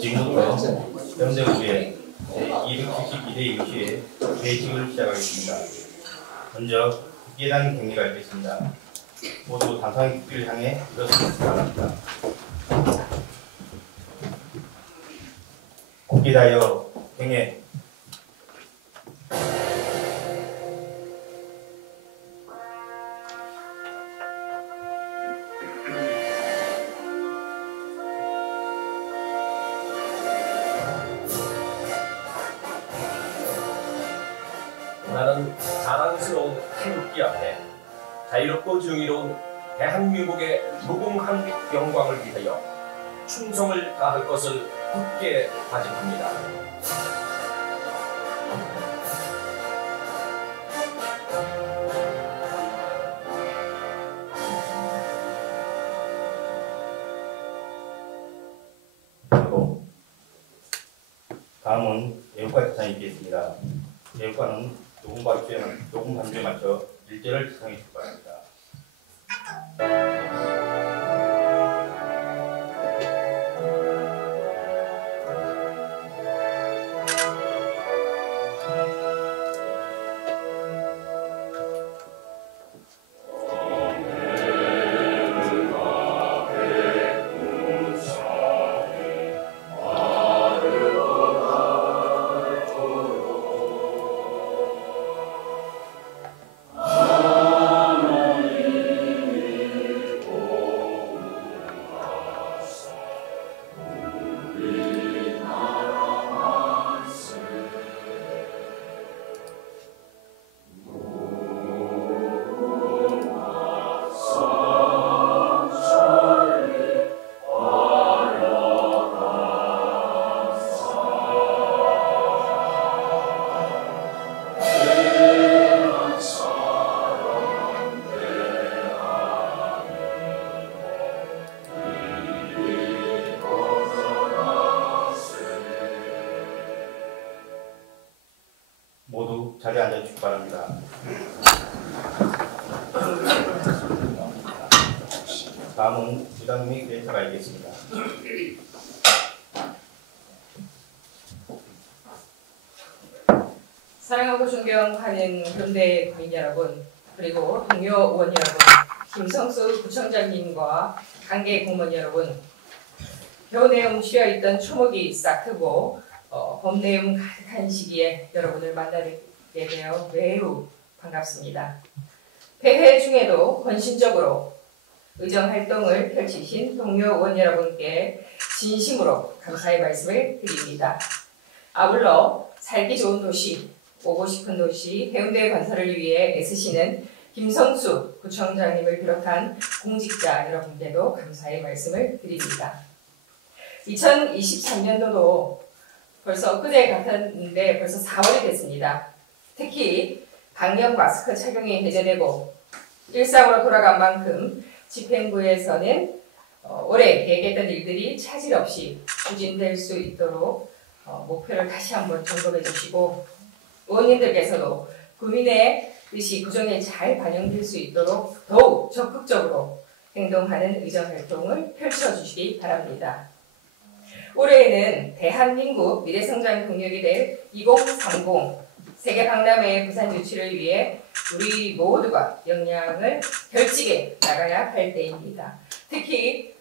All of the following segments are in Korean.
지금부터 현대우의 제272대 임시회 회식을 시작하겠습니다. 먼저 국회의장 경례가 있겠습니다. 모두 단상의 국기를 향해 일어서시기 바랍니다. 국기다여 경례. 나는 자랑스러운 태극기 앞에 자유롭고 정의로운 대한민국의 무궁한 영광을 위하여 충성을 다할 것을 굳게 다짐합니다. 그리고 다음은 애국가 지상이 있겠습니다. 애국가는 녹음 반주에 맞춰 일제를 지상해 주기 바랍니다. 모두 자리에 앉아주시기 바랍니다. 다음은 부장님의 멘트가 있겠습니다. 사랑하고 존경하는 현대 국민 여러분, 그리고 동료 의원 여러분, 김성수 구청장님과 관계 공무원 여러분, 겨우내음 쉬어있던 초목이 싹 트고 봄내음 가득한 시기에 여러분을 만나게 되어 매우 반갑습니다. 폐회 중에도 헌신적으로 의정활동을 펼치신 동료 의원 여러분께 진심으로 감사의 말씀을 드립니다. 아울러 살기 좋은 도시, 오고 싶은 도시 해운대 건설을 위해 애쓰시는 김성수 구청장님을 비롯한 공직자 여러분께도 감사의 말씀을 드립니다. 2023년도도 벌써 엊그제 같았는데 벌써 4월이 됐습니다. 특히 방역 마스크 착용이 해제되고 일상으로 돌아간 만큼 집행부에서는 올해 계획했던 일들이 차질 없이 추진될 수 있도록 목표를 다시 한번 점검해 주시고, 의원님들께서도 국민의 뜻이 구정에 잘 반영될 수 있도록 더욱 적극적으로 행동하는 의정활동을 펼쳐주시기 바랍니다. 올해에는 대한민국 미래성장 동력이 될 2030 세계박람회 부산 유치를 위해 우리 모두가 역량을 펼치게 나가야 할 때입니다. 특히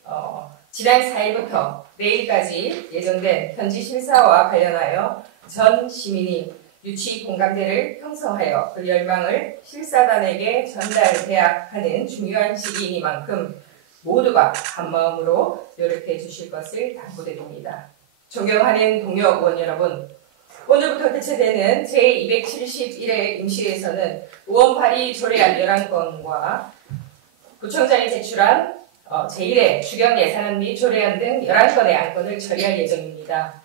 지난 4일부터 내일까지 예정된 현지 실사와 관련하여 전 시민이 유치 공감대를 형성하여 그 열망을 실사단에게 전달해야 하는 중요한 시기이니만큼 모두가 한마음으로 노력해 주실 것을 당부드립니다. 존경하는 동료 의원 여러분, 오늘부터 개최되는 제271회 임시회에서는 의원 발의 조례안 11건과 구청장이 제출한 제1회 추경 예산안 및 조례안 등 11건의 안건을 처리할 예정입니다.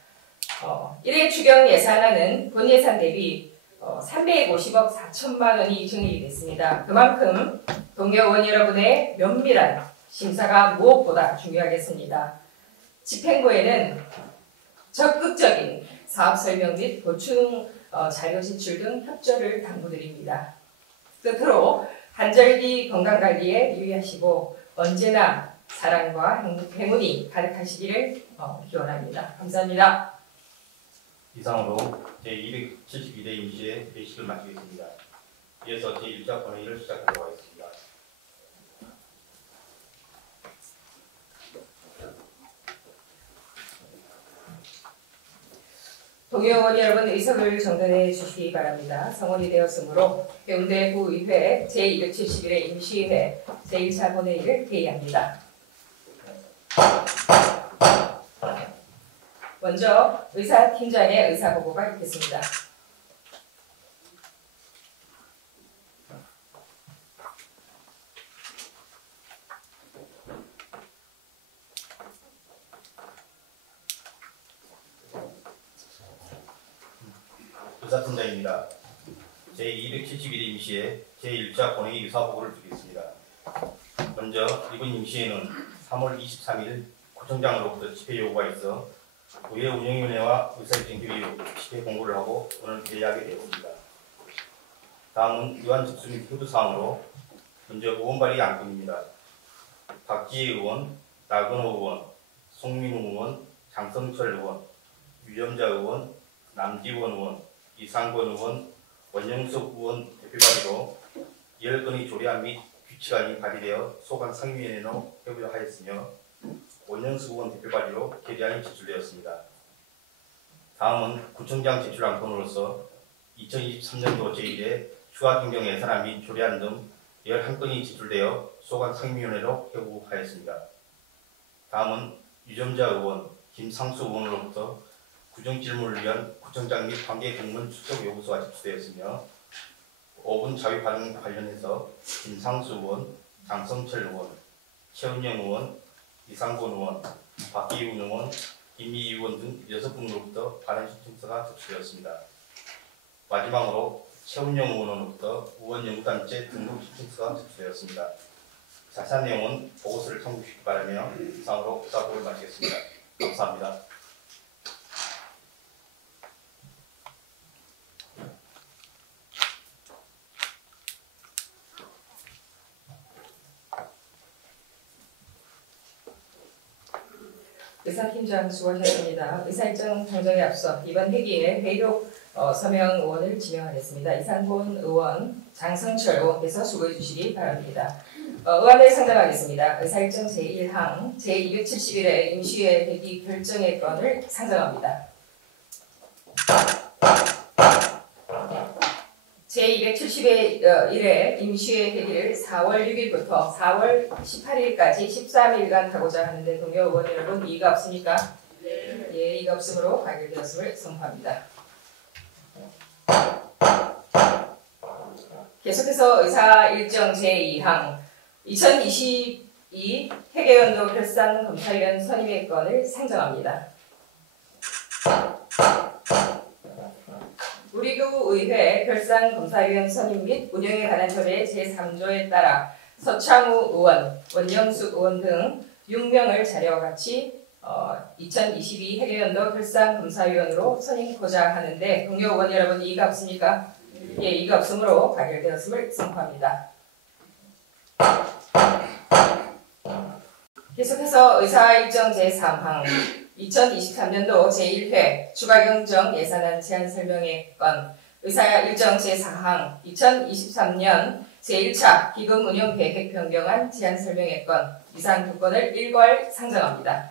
1회 추경 예산안은 본 예산 대비 350억 4천만 원이 증액이 됐습니다. 그만큼 동료 의원 여러분의 면밀한 심사가 무엇보다 중요하겠습니다. 집행부에는 적극적인 사업 설명 및 보충 자료 제출 등 협조를 당부드립니다. 끝으로 한절기 건강관리에 유의하시고 언제나 사랑과 행운이 가득하시기를 기원합니다. 감사합니다. 이상으로 제272대 임시의 회식을 마치겠습니다. 이어서 제1차 본회의를 시작하도록 하겠습니다. 동의원 여러분 의석을 정돈해 주시기 바랍니다. 성원이 되었으므로 해운대 구의회 제271회 임시회 제1차 본회의를 개의합니다. 먼저 의사팀장의 의사보고가 있겠습니다. 의사팀장입니다. 제271회 임시회 제1차 본회의 의사보고를 드리겠습니다. 먼저 이번 임시회는 3월 23일 구청장으로부터 집회 요구가 있어 의회 운영위원회와 의사일정협의 집회 공고를 하고 오늘 개의하게 되었습니다. 다음은 의원 접수 및 효도 사항으로 먼저 의원 발의 안건입니다. 박지혜 의원, 나근호 의원, 송민우 의원, 장성철 의원, 유점자 의원, 남지원 의원, 이상권 의원, 원영석 의원 대표 발의로 10건의 조례안 및 규칙안이 발의되어 소관 상임위원회로 회부하였으며 원영석 의원 대표 발의로 결의안이 제출되었습니다. 다음은 구청장 제출 안건으로서 2023년도 제1회 추가 변경 예산안 및 조례안 등 11건이 제출되어 소관 상임위원회로 회부하였습니다. 다음은 유점자 의원, 김상수 의원으로부터 구정질문을 위한 구청장 및 관계 공무원 출석 요구서가 제출되었으며 5분 자유 발언 관련해서 김상수 의원, 장성철 의원, 최은영 의원, 이상권 의원, 박기훈 의원, 김미희 의원 등 6분으로부터 발언 신청서가 제출되었습니다. 마지막으로 최은영 의원으로부터 의원연구단체 등록 신청서가 제출되었습니다. 자세한 내용은 보고서를 참고해 주시기 바라며 이상으로 의사보고를 마치겠습니다. 감사합니다. 의사팀장 수고하셨습니다. 의사일정 정정에 앞서 이번 회기에 회의록 서명 의원을 지명하겠습니다. 이상권 의원, 장성철 의원께서 수고해 주시기 바랍니다. 의안을 상정하겠습니다. 의사일정 제1항 제271회 임시회 회기 결정의 건을 상정합니다. 제271회 임시회 회기를 4월 6일부터 4월 18일까지 13일간 하고자 하는데 동료 의원 여러분 이의가 없습니까? 네. 예, 이의가 없으므로 가결되었음을 선포합니다. 계속해서 의사일정 제2항 2022 회계연도 결산검사위원 선임의 건을 상정합니다. 우리구 의회 결산검사위원 선임 및 운영에 관한 법의 제3조에 따라 서창우 의원, 원영숙 의원 등 6명을 자료와 같이 2022 회계연도 결산검사위원으로 선임하고자 하는데 동료 의원 여러분 이의가 없습니까? 예, 이의가 없으므로 가결되었음을 선포합니다. 계속해서 의사일정 제3항 2023년도 제1회 추가경정 예산안 제안 설명의 건 의사일정 제4항 2023년 제1차 기금 운영 계획 변경안 제안 설명의 건 이상 두 건을 일괄 상정합니다.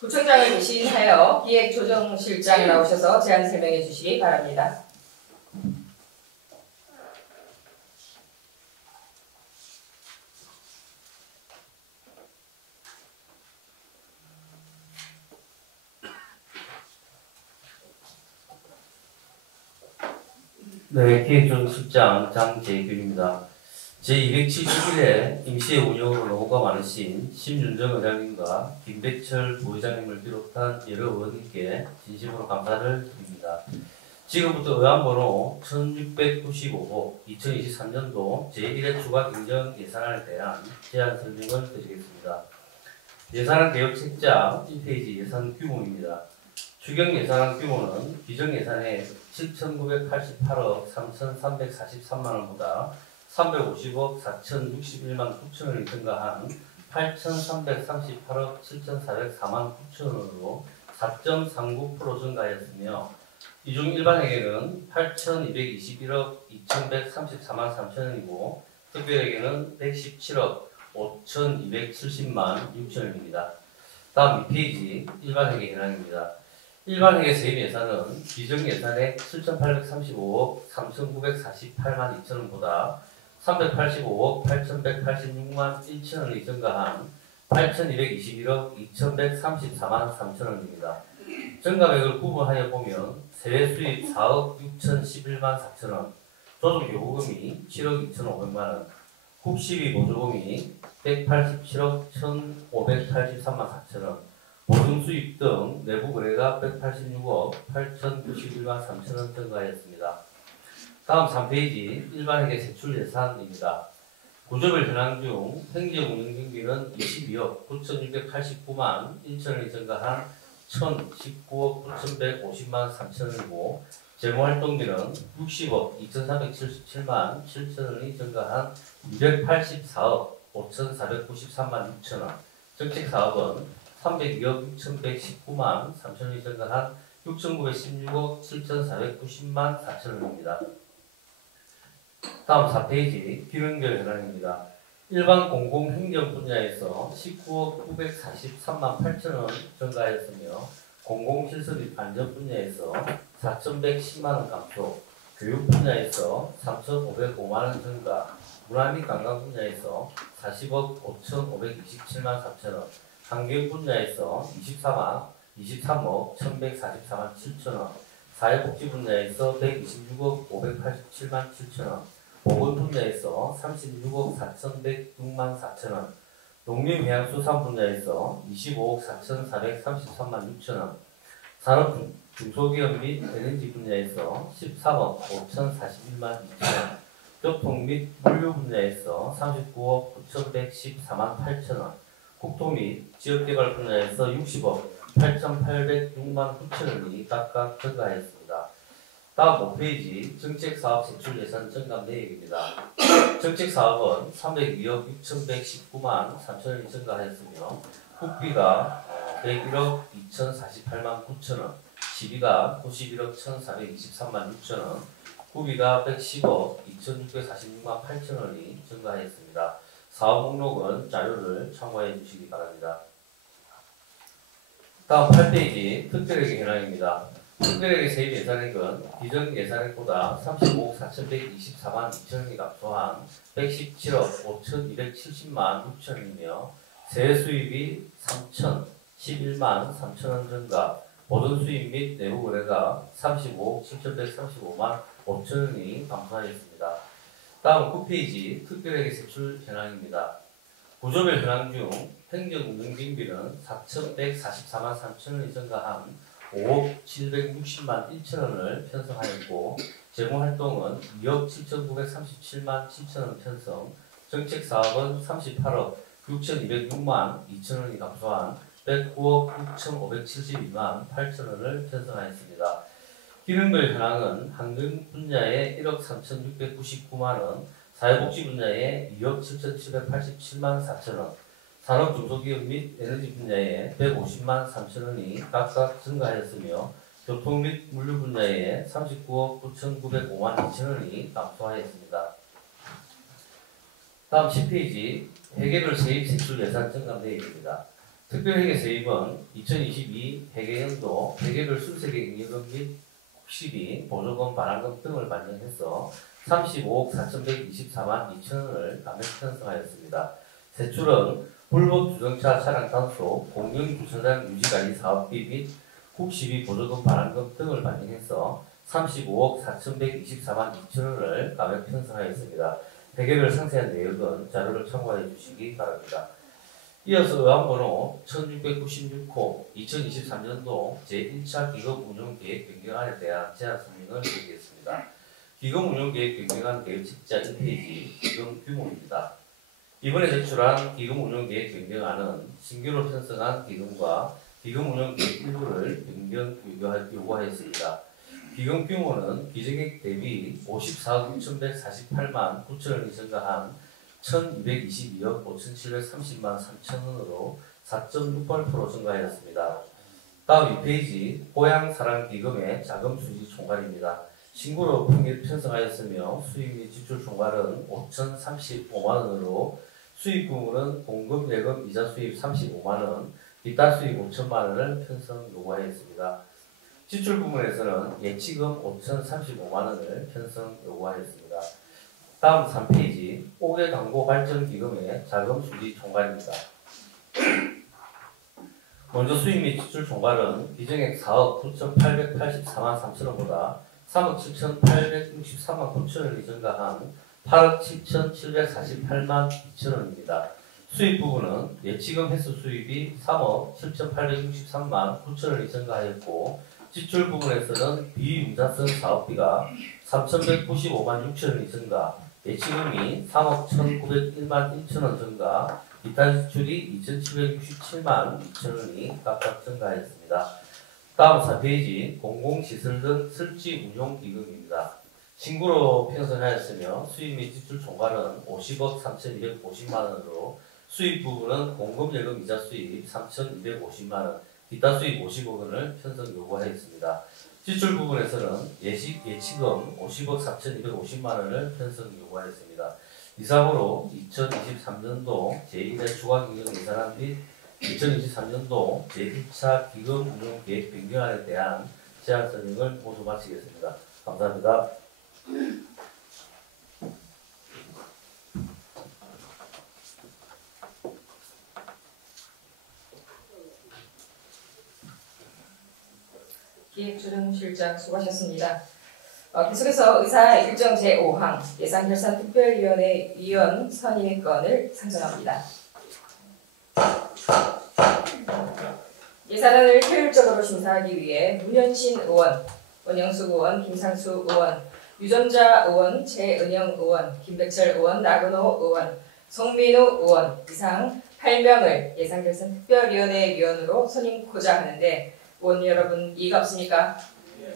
구청장을 대신하여 기획조정실장 나오셔서 제안 설명해 주시기 바랍니다. 네, 기획조정실장 장재균입니다. 제271회 임시회 운영으로 노고가 많으신 심윤정 의장님과 김백철 부의장님을 비롯한 여러 의원님께 진심으로 감사를 드립니다. 지금부터 의안번호 1695호 2023년도 제1회 추가 경정 예산안에 대한 제안 설명을 드리겠습니다. 예산안 개요 책자 1페이지 예산 규모입니다. 추경 예산안 규모는 기정 예산의 7,988억 3,343만 원보다 350억 4,061만 9천원이 증가한 8,338억 7,404만 9천원으로 4.39% 증가하였으며 이중 일반회계는 8,221억 2,134만 3천원이고 특별회계는 117억 5,270만 6천원입니다. 다음 2페이지 일반회계 현황입니다. 일반회계 세입 예산은 기정예산액 7,835억 3,948만 2천원보다 385억 8,186만 1천원이 증가한 8,221억 2,134만 3천원입니다. 증가액을 구분하여 보면 세외 수입 4억 6,011만 4천원, 조정요금이 7억 2,500만원, 국시비 보조금이 187억 1,583만 4천원, 보증수입 등 내부 거래가 186억 8,091만 3천원 증가하였습니다. 다음 3페이지 일반회계 세출 예산입니다. 구조별 현황 중 행정운영경비는 22억 9,689만 1천원이 증가한 1,019억 9,150만 3천원이고 재무활동비는 60억 2,377만 7천원이 증가한 284억 5,493만 6천원, 정책사업은 302억 6,119만 3천원이 증가한 6,916억 7,490만 4천원입니다. 다음 4페이지 기능별 현황입니다. 일반 공공행정 분야에서 19억 943만 8천원 증가하였으며 공공실설입 안전 분야에서 4,110만원 감소, 교육 분야에서 3,505만원 증가, 문화 및 관광 분야에서 40억 5,527만 4천원, 환경 분야에서 23억 1,144만 7천원, 사회복지 분야에서 126억 587만 7천원, 보건 분야에서 36억 4,106만 4천원, 농림해양수산 분야에서 25억 4,433만 6천원, 산업 중소기업 및 에너지 분야에서 13억 5,041만 2천원, 교통 및 물류 분야에서 39억 9,114만 8천원, 국토 및 지역개발 분야에서 60억 8,806만 9천원이 각각 증가하였습니다. 다음 5페이지 정책사업 세출 예산 증감 내역입니다. 정책사업은 302억 6,119만 3천원이 증가하였으며 국비가 101억 2,048만 9천원, 시비가 91억 1,423만 6천원, 구비가 110억 2,646만 8천원이 증가하였습니다. 사업 목록은 자료를 참고해 주시기 바랍니다. 다음 8페이지 특별회계 현황입니다. 특별회계 세입 예산액은 기정 예산액보다 35억 4,124만 2천원이 감소한 117억 5,270만 6천원이며 세외 수입이 3,011만 3천원 증가, 보존 수입 및 내부 거래가 35억 7,135만 5천원이 감소하였습니다. 다음 9페이지 특별회계 세출 현황입니다. 구조별 현황 중 행정운영경비는 4,144만 3천원이 증가한 5억 760만 1천원을 편성하였고 재무활동은 2억 7,937만 7천원 편성, 정책사업은 38억 6,206만 2천원이 감소한 109억 6,572만 8천원을 편성하였습니다. 기능별 현황은 환경 분야에 1억 3,699만원, 사회복지 분야에 2억 7,787만 4천원, 산업 중소기업 및 에너지 분야에 150만 3천원이 각각 증가하였으며 교통 및 물류 분야에 39억 9,905만 2천원이 감소하였습니다. 다음 10페이지 회계별 세입 세출 예산 증감 내역입니다. 특별회계 세입은 2022 회계연도 회계별 순세계营业금 및 국시비, 보조금, 반환금 등을 반영해서 35억 4,124만 2천원을 감액 편성하였습니다. 세출은 불법 주정차 차량 단속, 공영주차장 유지관리 사업비 및 국시비, 보조금, 반환금 등을 반영해서 35억 4,124만 2천원을 감액 편성하였습니다. 회계별 상세한 내역은 자료를 참고해 주시기 바랍니다. 이어서 의안번호 1696호 2023년도 제1차 기금운용계획 변경안에 대한 제안 설명을 드리겠습니다. 기금운용계획 변경안 계획책자 1페이지 기금 규모입니다. 이번에 제출한 기금운용계획 변경안은 신규로 편성한 기금과 기금운용계획 일부를 변경 요구하였습니다. 기금 규모는 기재객 대비 54억 6,148만 9천원이 증가한 1,222억 5,730만 3천원으로 4.68% 증가하였습니다. 다음 2페이지 고향사랑기금의 자금 수지 총괄입니다. 신고로 편성하였으며 수입 및 지출 총괄은 5,035만원으로 수입 부문은 공급, 예금, 이자 수입 35만원, 기타 수입 5천만원을 편성 요구하였습니다. 지출 부문에서는 예치금 5,035만원을 편성 요구하였습니다. 다음 3페이지 5개 광고 발전 기금의 자금 수지 총괄입니다. 먼저 수입 및 지출 총괄은 기정액 4억 9,884만 3천원보다 3억 7,863만 9천원이 증가한 8억 7,748만 2천원입니다. 수입 부분은 예치금 횟수 수입이 3억 7,863만 9천원이 증가하였고 지출 부분에서는 비융자성 사업비가 3,195만 6천원이 증가, 예치금이 3억 1,901만 1천원 증가, 기타 지출이 2,767만 2천원이 각각 증가하였습니다. 다음 4페이지 공공시설 등 설치 운용 기금입니다. 신고로 편성하였으며 수입 및 지출 총괄은 50억 3,250만원으로 수입 부분은 공급 예금 이자 수입 3,250만원, 기타 수입 50억원을 편성 요구하였습니다. 지출 부분에서는 예치금 50억 4,250만원을 편성 요구하였습니다. 이상으로 2023년도 제1회 추가경영 예산안 및 2023년도 제1차 기금 운용 계획 변경안에 대한 제안 설명을 모두 마치겠습니다. 감사합니다. 기획주름실장 수고하셨습니다. 계속해서 의사 일정 제5항 예산결산특별위원회 위원 선임의 건을 상정합니다. 예산안을 효율적으로 심사하기 위해 문현신 의원, 원영숙 의원, 김상수 의원, 유전자 의원, 최은영 의원, 김백철 의원, 나근호 의원, 송민우 의원 이상 8명을 예산결산특별위원회 위원으로 선임코자 하는데 의원 여러분 이의가 없습니까?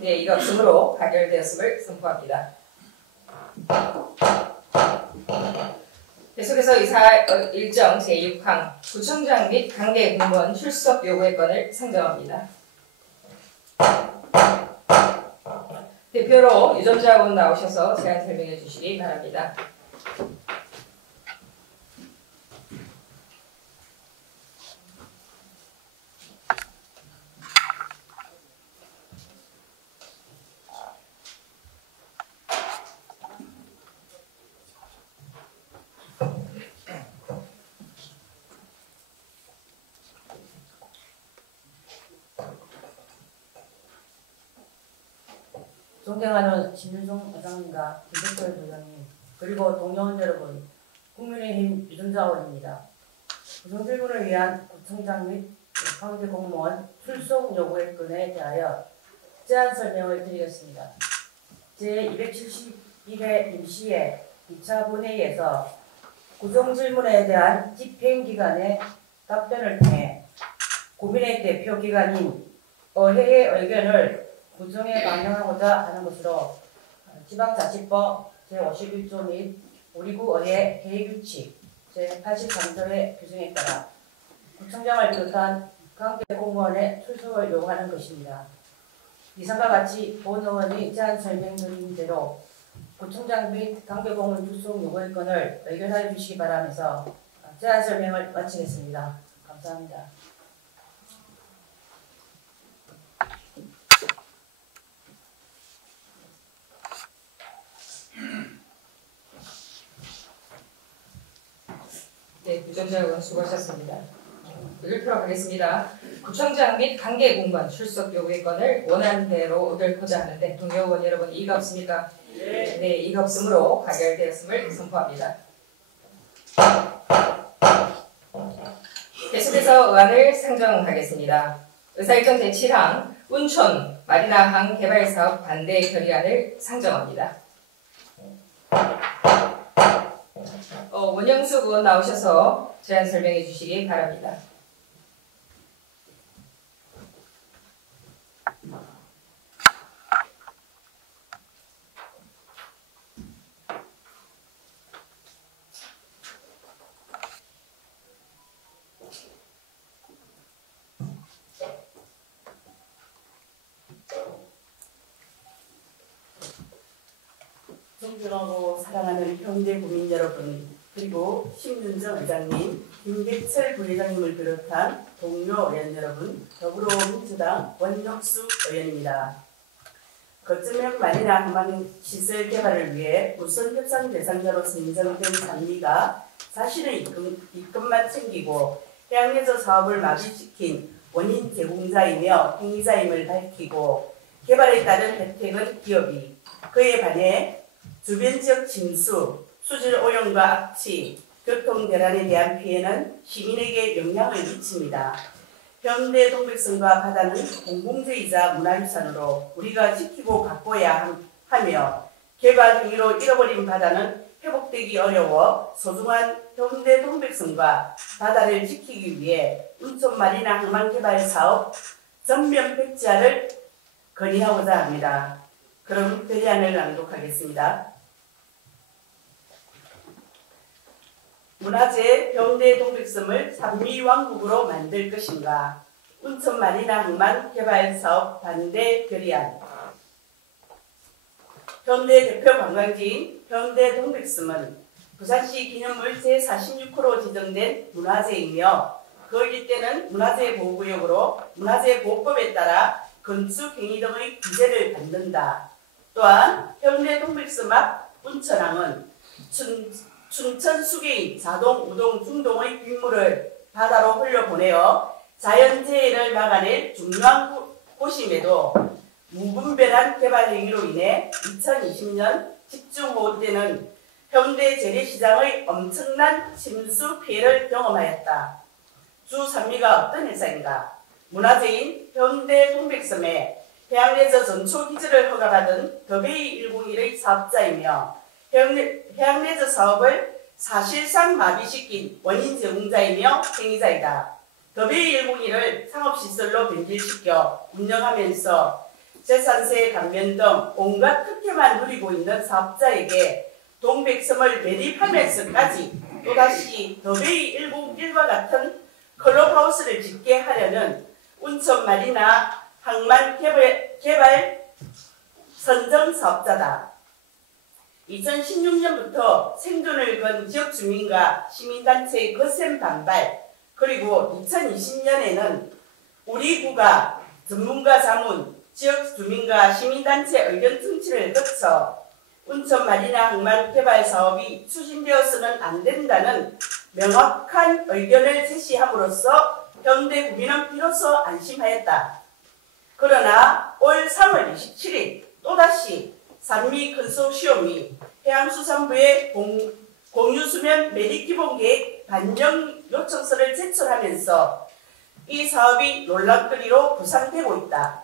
네, 이의가 없으므로 가결되었음을 선포합니다. 계속해서 의사 일정 제6항 구청장 및 관계 공무원 출석 요구의 건을 상정합니다. 대표로 유전자 의원 나오셔서 제안 설명해 주시기 바랍니다. 존경하는 신윤종 의장님과 김백철 부장님 그리고 동료원 여러분, 국민의힘 유전자원입니다. 구성질문을 위한 구청장 및 관계 공무원 출석 요구의 건에 대하여 제안 설명을 드리겠습니다. 제272회 임시회 2차 본회의에서 구성질문에 대한 집행기관의 답변을 통해 국민의 대표기관인 의회의 의견을 구청에 반영하고자 하는 것으로 지방자치법 제51조 및 우리구 의회 개의규칙 제83조의 규정에 따라 구청장을 비롯한 관계 공무원의 출석을 요구하는 것입니다. 이상과 같이 본 의원이 제안 설명드린 대로 구청장 및 관계 공무원 출석 요구의 건을 의결하여 주시기 바라면서 제안 설명을 마치겠습니다. 감사합니다. 네, 유전자 의원 수고하셨습니다. 읽도록 하겠습니다. 구청장 및 관계 공무원 출석 요구의 건을 원하는 대로 의결코자 하는데 동료 의원 여러분 이의가 없습니까? 네, 이의가 없으므로 가결되었음을 선포합니다. 계속해서 의안을 상정하겠습니다. 의사일정 제7항 운촌 마리나항 개발사업 반대 결의안을 상정합니다. 원영숙 의원 나오셔서 제안 설명해 주시기 바랍니다. 존경하고 사랑하는 현대 국민 여러분, 그리고 심윤정 의장님, 김백철 부회장님을 비롯한 동료 의원 여러분, 더불어민주당 원영수 의원입니다. 거점형 마리나 항만 시설 개발을 위해 우선 협상 대상자로 선정된 산미가 자신의 이권만 챙기고 해양레저 사업을 마비시킨 원인 제공자이며 행위자임을 밝히고 개발에 따른 혜택은 기업이, 그에 반해 주변 지역 침수, 수질 오염과 악취, 교통 대란에 대한 피해는 시민에게 영향을 미칩니다. 현대 동백섬과 바다는 공공재이자 문화유산으로 우리가 지키고 가꿔야 하며 개발 행위로 잃어버린 바다는 회복되기 어려워 소중한 현대 동백섬과 바다를 지키기 위해 운천마리나 항만개발 사업 전면 백지화를 건의하고자 합니다. 그럼 결의안을 낭독하겠습니다. 문화재 현대 동백섬을 산미왕국으로 만들 것인가? 운천마리나 항만 개발 사업 반대 결의안. 현대 대표 관광지인 현대 동백섬은 부산시 기념물 제46호로 지정된 문화재이며 그 일대는 문화재보호구역으로 문화재보호법에 따라 건축 행위 등의 규제를 받는다. 또한 현대 동백섬 앞 운천항은 춘천 수계인 자동, 우동, 중동의 빗물을 바다로 흘려보내어 자연재해를 막아낼 중요한 곳임에도 무분별한 개발 행위로 인해 2020년 집중호우 때는 현대 재래시장의 엄청난 침수 피해를 경험하였다. 주 산미가 어떤 회사인가? 문화재인 현대 동백섬에 해양레저 전초 기술을 허가받은 더베이 101의 사업자이며 해양레저 사업을 사실상 마비시킨 원인 제공자이며 행위자이다. 더베이 101을 상업시설로 변질시켜 운영하면서 재산세 감면 등 온갖 특혜만 누리고 있는 사업자에게 동백섬을 매립하면서까지 또다시 더베이 101과 같은 클럽하우스를 짓게 하려는 운천마리나 항만 개발 선정 사업자다. 2016년부터 생존을 건 지역 주민과 시민단체의 거센 반발, 그리고 2020년에는 우리 구가 전문가 자문, 지역 주민과 시민단체 의견 청취를 거쳐 운천마리나 항만 개발 사업이 추진되어서는 안 된다는 명확한 의견을 제시함으로써 현대 국민은 비로소 안심하였다. 그러나 올 3월 27일 또다시 산미 컨소시엄이 해양수산부의 공유수면 매립기본계획 반영 요청서를 제출하면서 이 사업이 논란거리로 부상되고 있다.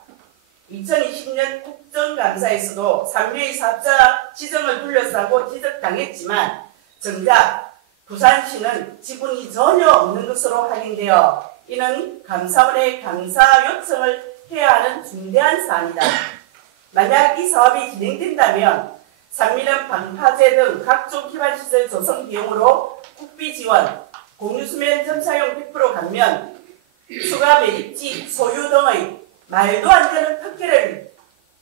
2020년 국정감사에서도 산미의 사업자 지정을 둘러싸고 지적당했지만 정작 부산시는 지분이 전혀 없는 것으로 확인되어 이는 감사원의 감사 요청을 해야 하는 중대한 사안이다. 만약 이 사업이 진행된다면 산미는 방파제 등 각종 기반시설 조성 비용으로 국비 지원, 공유수면 점차용 100% 감면, 추가 매립지 소유 등의 말도 안 되는 특혜를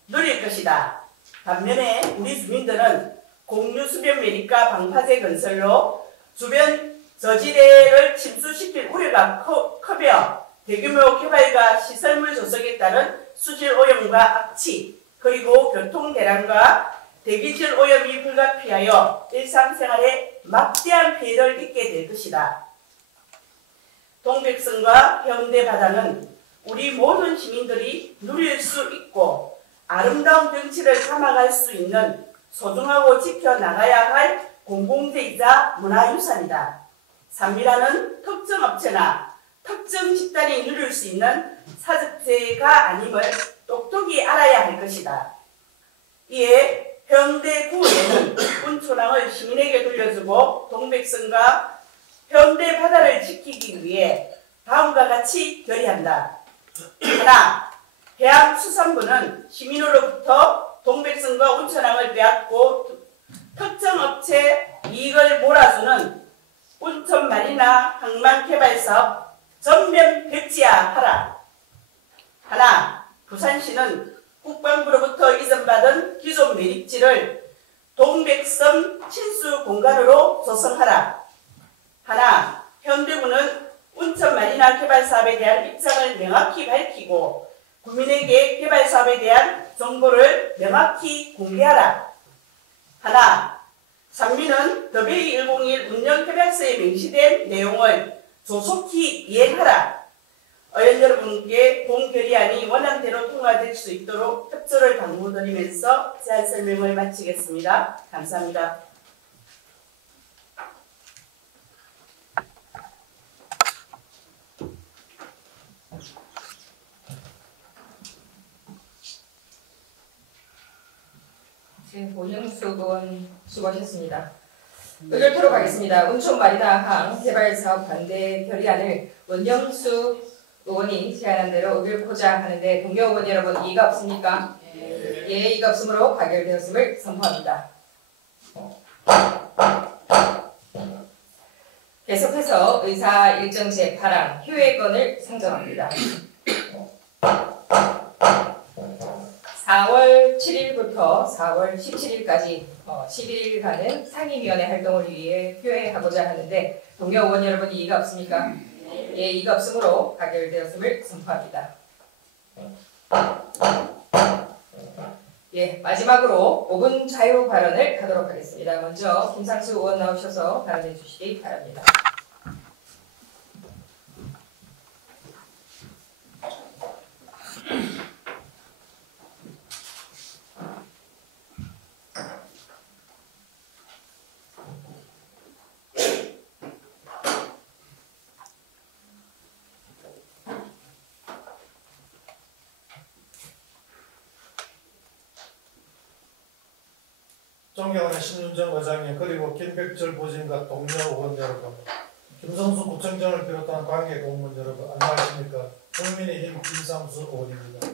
누릴 것이다. 반면에 우리 주민들은 공유수면 매립과 방파제 건설로 주변 저지대를 침수시킬 우려가 커며 대규모 개발과 시설물 조성에 따른 수질 오염과 악취, 그리고 교통 대란과 대기질 오염이 불가피하여 일상생활에 막대한 피해를 입게 될 것이다. 동백섬과 해운대 바다는 우리 모든 시민들이 누릴 수 있고 아름다운 경치를 담아갈 수 있는 소중하고 지켜나가야 할 공공재이자 문화유산이다. 산미라는 특정 업체나 특정 집단이 누릴 수 있는 사적재가 아님을 똑똑히 알아야 할 것이다. 이에 해운대구에는 운천항을 시민에게 돌려주고 동백섬과 해운대 바다를 지키기 위해 다음과 같이 결의한다. 하나, 해양수산부는 시민으로부터 동백섬과 운천항을 빼앗고 특정 업체 이익을 몰아주는 운천마리나 항만개발사업 전면 백지화하라. 하나, 부산시는 국방부로부터 이전받은 기존 매립지를 동백섬 친수 공간으로 조성하라. 하나, 현대군은 운천 마리나 개발 사업에 대한 입장을 명확히 밝히고 국민에게 개발 사업에 대한 정보를 명확히 공개하라. 하나, 산미는 더베이 101 운영 협약서에 명시된 내용을 조속히 이행하라. 의원 여러분께 본 결의안이 원안대로 통과될 수 있도록 협조를 당부드리면서 제안 설명을 마치겠습니다. 감사합니다. 지금 원영숙 의원 수고하셨습니다. 의결토록 하겠습니다. 운천 마리나항 개발 사업 반대 결의안을 원영숙 의원이 제안한 대로 의결코자 하는데 동료 의원 여러분 이의가 없습니까? 예, 이의가 없으므로 가결되었음을 선포합니다. 계속해서 의사 일정 제8항 효예건을 상정합니다. 4월 7일부터 4월 17일까지 11일간은 상임위원회 활동을 위해 효예하고자 하는데 동료 의원 여러분 이의가 없습니까? 예, 이의가 없으므로 가결되었음을 선포합니다. 예, 마지막으로 5분 자유 발언을 하도록 하겠습니다. 먼저 김상수 의원 나오셔서 발언해 주시기 바랍니다. 존경하는 신윤정 의장님 그리고 김백철 부진과 동료 의원 여러분, 김성수 구청장을 비롯한 관계 공무원 여러분 안녕하십니까? 국민의힘 김상수 의원입니다.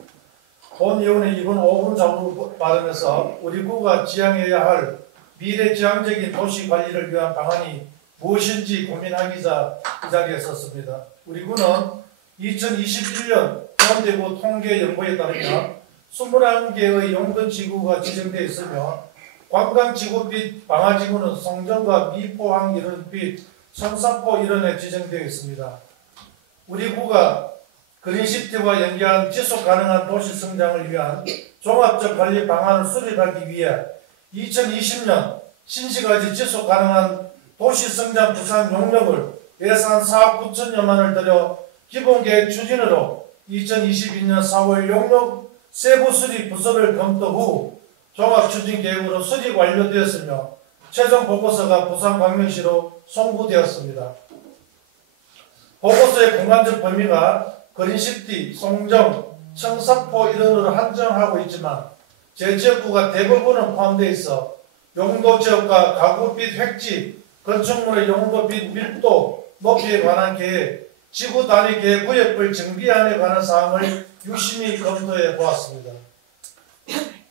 본위원회 이번 5분 자유 발언에서 우리 구가 지향해야 할 미래지향적인 도시관리를 위한 방안이 무엇인지 고민하기자 이 자리에 섰습니다. 우리 구는 2021년 서울대구 통계연구에 따르면 21개의 용도지구가 지정되어 있으며 관광지구 및 방화지구는 송정과 미포항 이런 및 청사포 일원에 지정되어 있습니다. 우리 구가 그린시티와 연계한 지속가능한 도시 성장을 위한 종합적 관리 방안을 수립하기 위해 2020년 신시가지 지속가능한 도시 성장 부산 용역을 예산 4억 9천여만을 들여 기본계획 추진으로 2022년 4월 용역 세부 수립 부서를 검토 후 종합추진계획으로 수립 완료되었으며 최종 보고서가 부산광명시로 송부되었습니다. 보고서의 공간적 범위가 그린시티, 송정, 청사포 일원으로 한정하고 있지만 제지역구가 대부분은 포함되어 있어 용도지역과 가구 및 획지, 건축물의 용도 및 밀도, 높이에 관한 계획, 지구 단위 계획 구역별 정비안에 관한 사항을 유심히 검토해 보았습니다.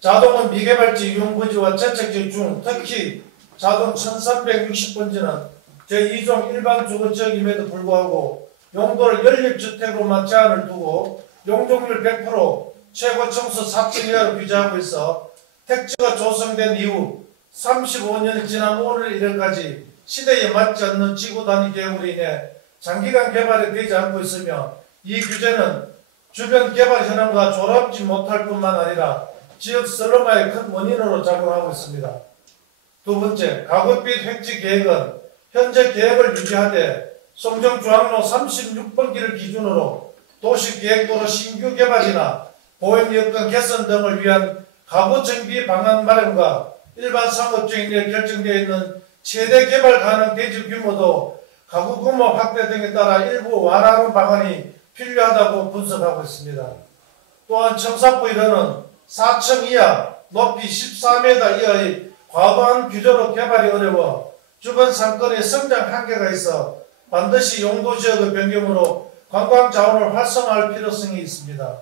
자동은 미개발지 유흥부지와 채택지 중 특히 자동 1360번지는 제2종 일반 주거지역임에도 불구하고 용도를 연립주택으로만 제한을 두고 용적률 100% 최고 층수 4층 이하로 규제하고 있어 택지가 조성된 이후 35년이 지난 오늘 이래까지 시대에 맞지 않는 지구 단위 계획으로 인해 장기간 개발이 되지 않고 있으며 이 규제는 주변 개발 현황과 조합지 못할 뿐만 아니라 지역 슬럼화의 큰 원인으로 작용하고 있습니다. 두 번째, 가구 및 획지 계획은 현재 계획을 유지하되 송정중앙로 36번기를 기준으로 도시계획도로 신규 개발이나 보행여건 개선 등을 위한 가구 정비 방안 마련과 일반 상업주행에 결정되어 있는 최대 개발 가능 대지 규모도 가구 규모 확대 등에 따라 일부 완화하는 방안이 필요하다고 분석하고 있습니다. 또한 청사포 일원은 4층 이하, 높이 14m 이하의 과도한 규제로 개발이 어려워 주변 상권의 성장 한계가 있어 반드시 용도지역의 변경으로 관광 자원을 활성화할 필요성이 있습니다.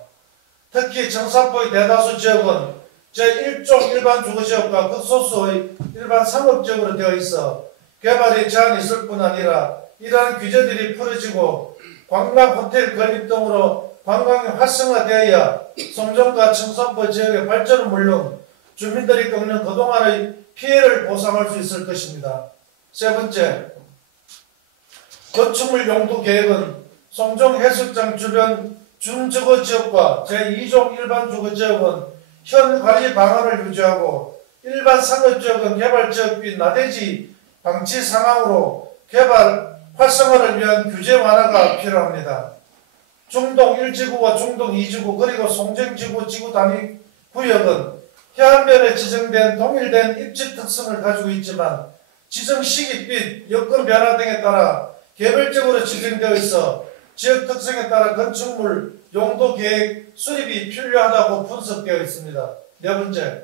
특히 청사포의 대다수 지역은 제1종 일반 주거지역과 극소수의 일반 상업지역으로 되어 있어 개발에 제한이 있을 뿐 아니라 이러한 규제들이 풀어지고 관광 호텔 건립 등으로 관광이 활성화되어야 송정과 청사포 지역의 발전은 물론 주민들이 겪는 그동안의 피해를 보상할 수 있을 것입니다. 세 번째, 건축물 용도 계획은 송정 해수욕장 주변 준주거 지역과 제2종 일반 주거지역은 현 관리 방안을 유지하고 일반 상업지역은 개발지역 및 나대지 방치 상황으로 개발 활성화를 위한 규제 완화가 필요합니다. 중동 1지구와 중동 2지구 그리고 송정지구 지구 단위 구역은 해안변에 지정된 동일된 입지 특성을 가지고 있지만 지정 시기 및 여건 변화 등에 따라 개별적으로 지정되어 있어 지역 특성에 따라 건축물 용도 계획 수립이 필요하다고 분석되어 있습니다. 네 번째,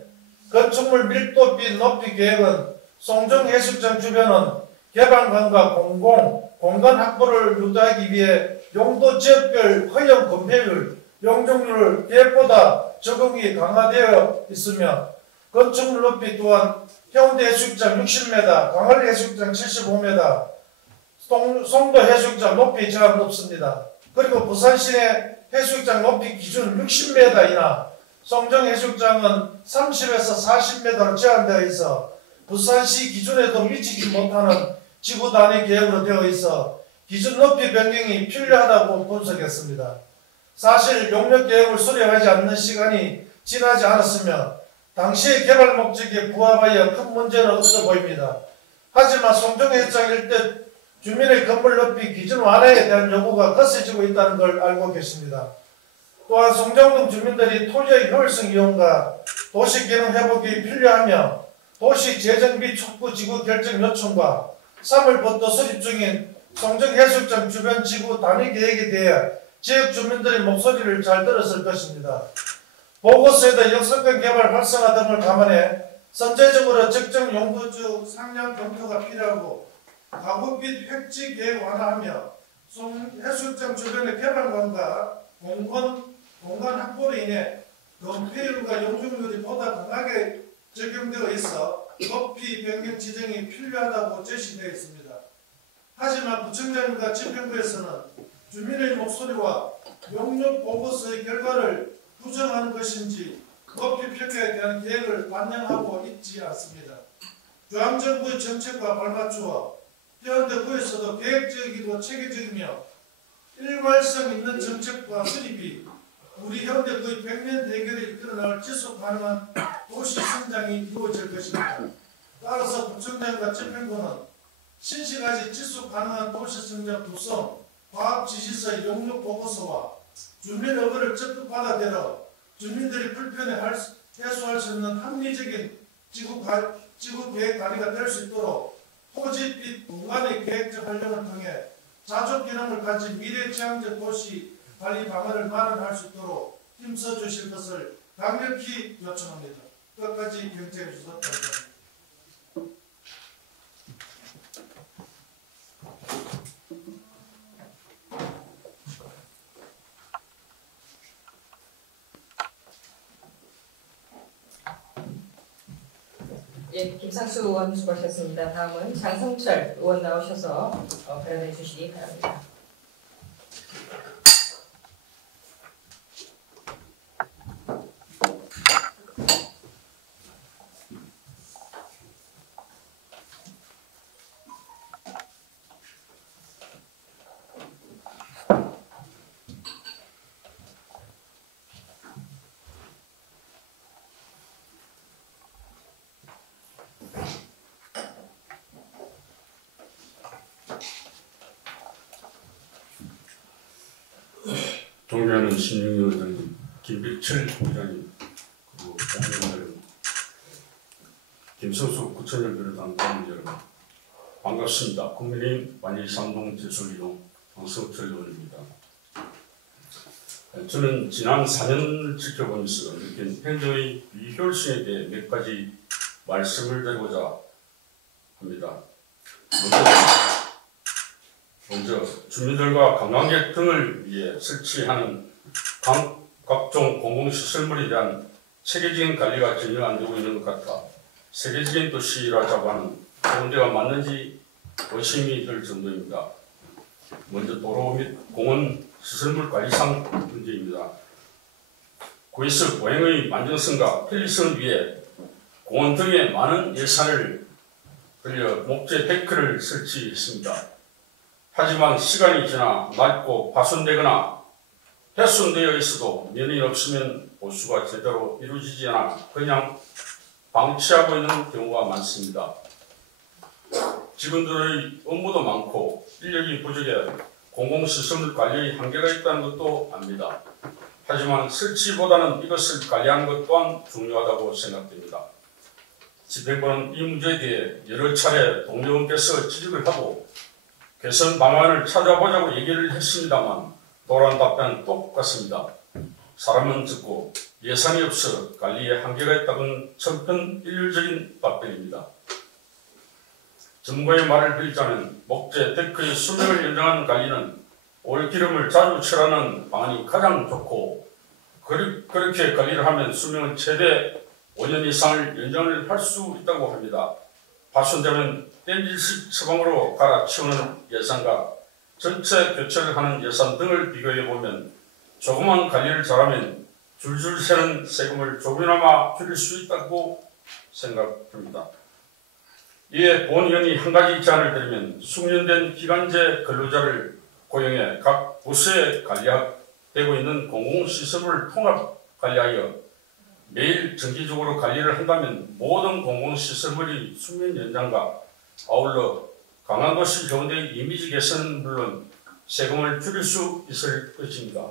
건축물 밀도 및 높이 계획은 송정 해수욕장 주변은 개방감과 공간 확보를 유도하기 위해 용도 지역별 허용 건폐율, 용적률을 계획보다 적용이 강화되어 있으며 건축물 높이 또한 해운대 해수욕장 60m, 광안리 해수욕장 75m, 송도 해수욕장 높이 제한 없습니다. 그리고 부산시내 해수욕장 높이 기준 60m 이나 송정 해수욕장은 30에서 40m로 제한되어 있어 부산시 기준에도 미치지 못하는 지구 단위 계획으로 되어 있어 기준 높이 변경이 필요하다고 분석했습니다. 사실 용역 계획을 수립하지 않는 시간이 지나지 않았으며 당시의 개발 목적에 부합하여 큰 문제는 없어 보입니다. 하지만 송정 해수욕장 일대 주민의 건물 높이 기준 완화에 대한 요구가 거세지고 있다는 걸 알고 계십니다. 또한 송정동 주민들이 토지의 효율성 이용과 도시기능 회복이 필요하며 도시 재정 및 촉구 지구 결정 요청과 3월부터 수립 중인 송정 해수욕장 주변 지구 단위 계획에 대해 지역 주민들의 목소리를 잘 들었을 것입니다. 보고서에도 역성권 개발 활성화 등을 감안해 선제적으로 적정 용도주 상향 검토가 필요하고 가구 및 획지 계획 완화하며 해수욕장 주변의 개발관과 공간 확보로 인해 건폐율과 용적률이 보다 강하게 적용되어 있어 높이 변경 지정이 필요하다고 제시되어 있습니다. 하지만 구청장과 집행부에서는 주민의 목소리와 용역 보고서의 결과를 부정하는 것인지 높이 평가에 대한 계획을 반영하고 있지 않습니다. 중앙정부의 정책과 발맞추어 해운대구에서도 계획적이고 체계적이며 일관성 있는 정책과 수립이 우리 해운대구의 100년 대결을 이끌어나갈 지속 가능한 도시 성장이 이루어질 것입니다. 따라서 구청장과 집행부는 신식하지 지속 가능한 도시 성장 구성, 과학 지시서의 용역 보고서와 주민 의견을 적극 받아들여 주민들이 불편해 해소할 수 있는 합리적인 지구 계획 단위가 될 수 있도록 토지 및 공간의 계획적 활용을 통해 자족 기능을 가진 미래지향적 도시 관리 방안을 마련할 수 있도록 힘써 주실 것을 강력히 요청합니다. 끝까지 경청해 주셔서 감사합니다. 예, 김상수 의원 수고하셨습니다. 다음은 장성철 의원 나오셔서 발언해 주시기 바랍니다. 존경하는 신영의원님, 김백철 부장님, 그리고 공무원들, 김성수 구청장 비롯한 국민 여러분, 반갑습니다. 국민의힘 완일삼동 제설이동 장성철 의원입니다. 저는 지난 4년을 지켜보면서 느낀 행정의 비효율성에 대해 몇 가지 말씀을 드리고자 합니다. 먼저 주민들과 관광객 등을 위해 설치하는 각종 공공시설물에 대한 체계적인 관리가 전혀 안 되고 있는 것 같아 세계적인 도시라고 하는 해운대가 맞는지 의심이 들 정도입니다. 먼저 도로 및 공원 시설물 관리상 문제입니다. 구에서 보행의 안정성과 편리성을 위해 공원 등에 많은 예산을 들여 목재 데크를 설치했습니다. 하지만 시간이 지나 낡고 파손되거나 훼손되어 있어도 면이 없으면 보수가 제대로 이루어지지 않아 그냥 방치하고 있는 경우가 많습니다. 직원들의 업무도 많고 인력이 부족해 공공시설 관리의 한계가 있다는 것도 압니다. 하지만 설치보다는 이것을 관리하는 것 또한 중요하다고 생각됩니다. 집행부는 이 문제에 대해 여러 차례 동료원께서 지적을 하고 개선 방안을 찾아보자고 얘기를 했습니다만 돌아온 답변은 똑같습니다. 사람은 적고 예산이 없어 관리에 한계가 있다는 천편일률적인 답변입니다. 전문가의 말을 빌자면 목재 데크의 수명을 연장하는 관리는 올기름을 자주 칠하는 방안이 가장 좋고 그렇게 관리를 하면 수명은 최대 5년 이상을 연장을 할 수 있다고 합니다. 파손되면 땜질식 처방으로 갈아치우는 예산과 전체 교체를 하는 예산 등을 비교해보면 조그만 관리를 잘하면 줄줄 새는 세금을 조금이나마 줄일 수 있다고 생각합니다. 이에 본의원이 한 가지 제안을 드리면 숙련된 기간제 근로자를 고용해 각 부서에 관리되고 있는 공공시설을 통합 관리하여 매일 정기적으로 관리를 한다면 모든 공공시설물이 수명 연장과 아울러 강한도시 해운대의 이미지 개선은 물론 세금을 줄일 수 있을 것입니다.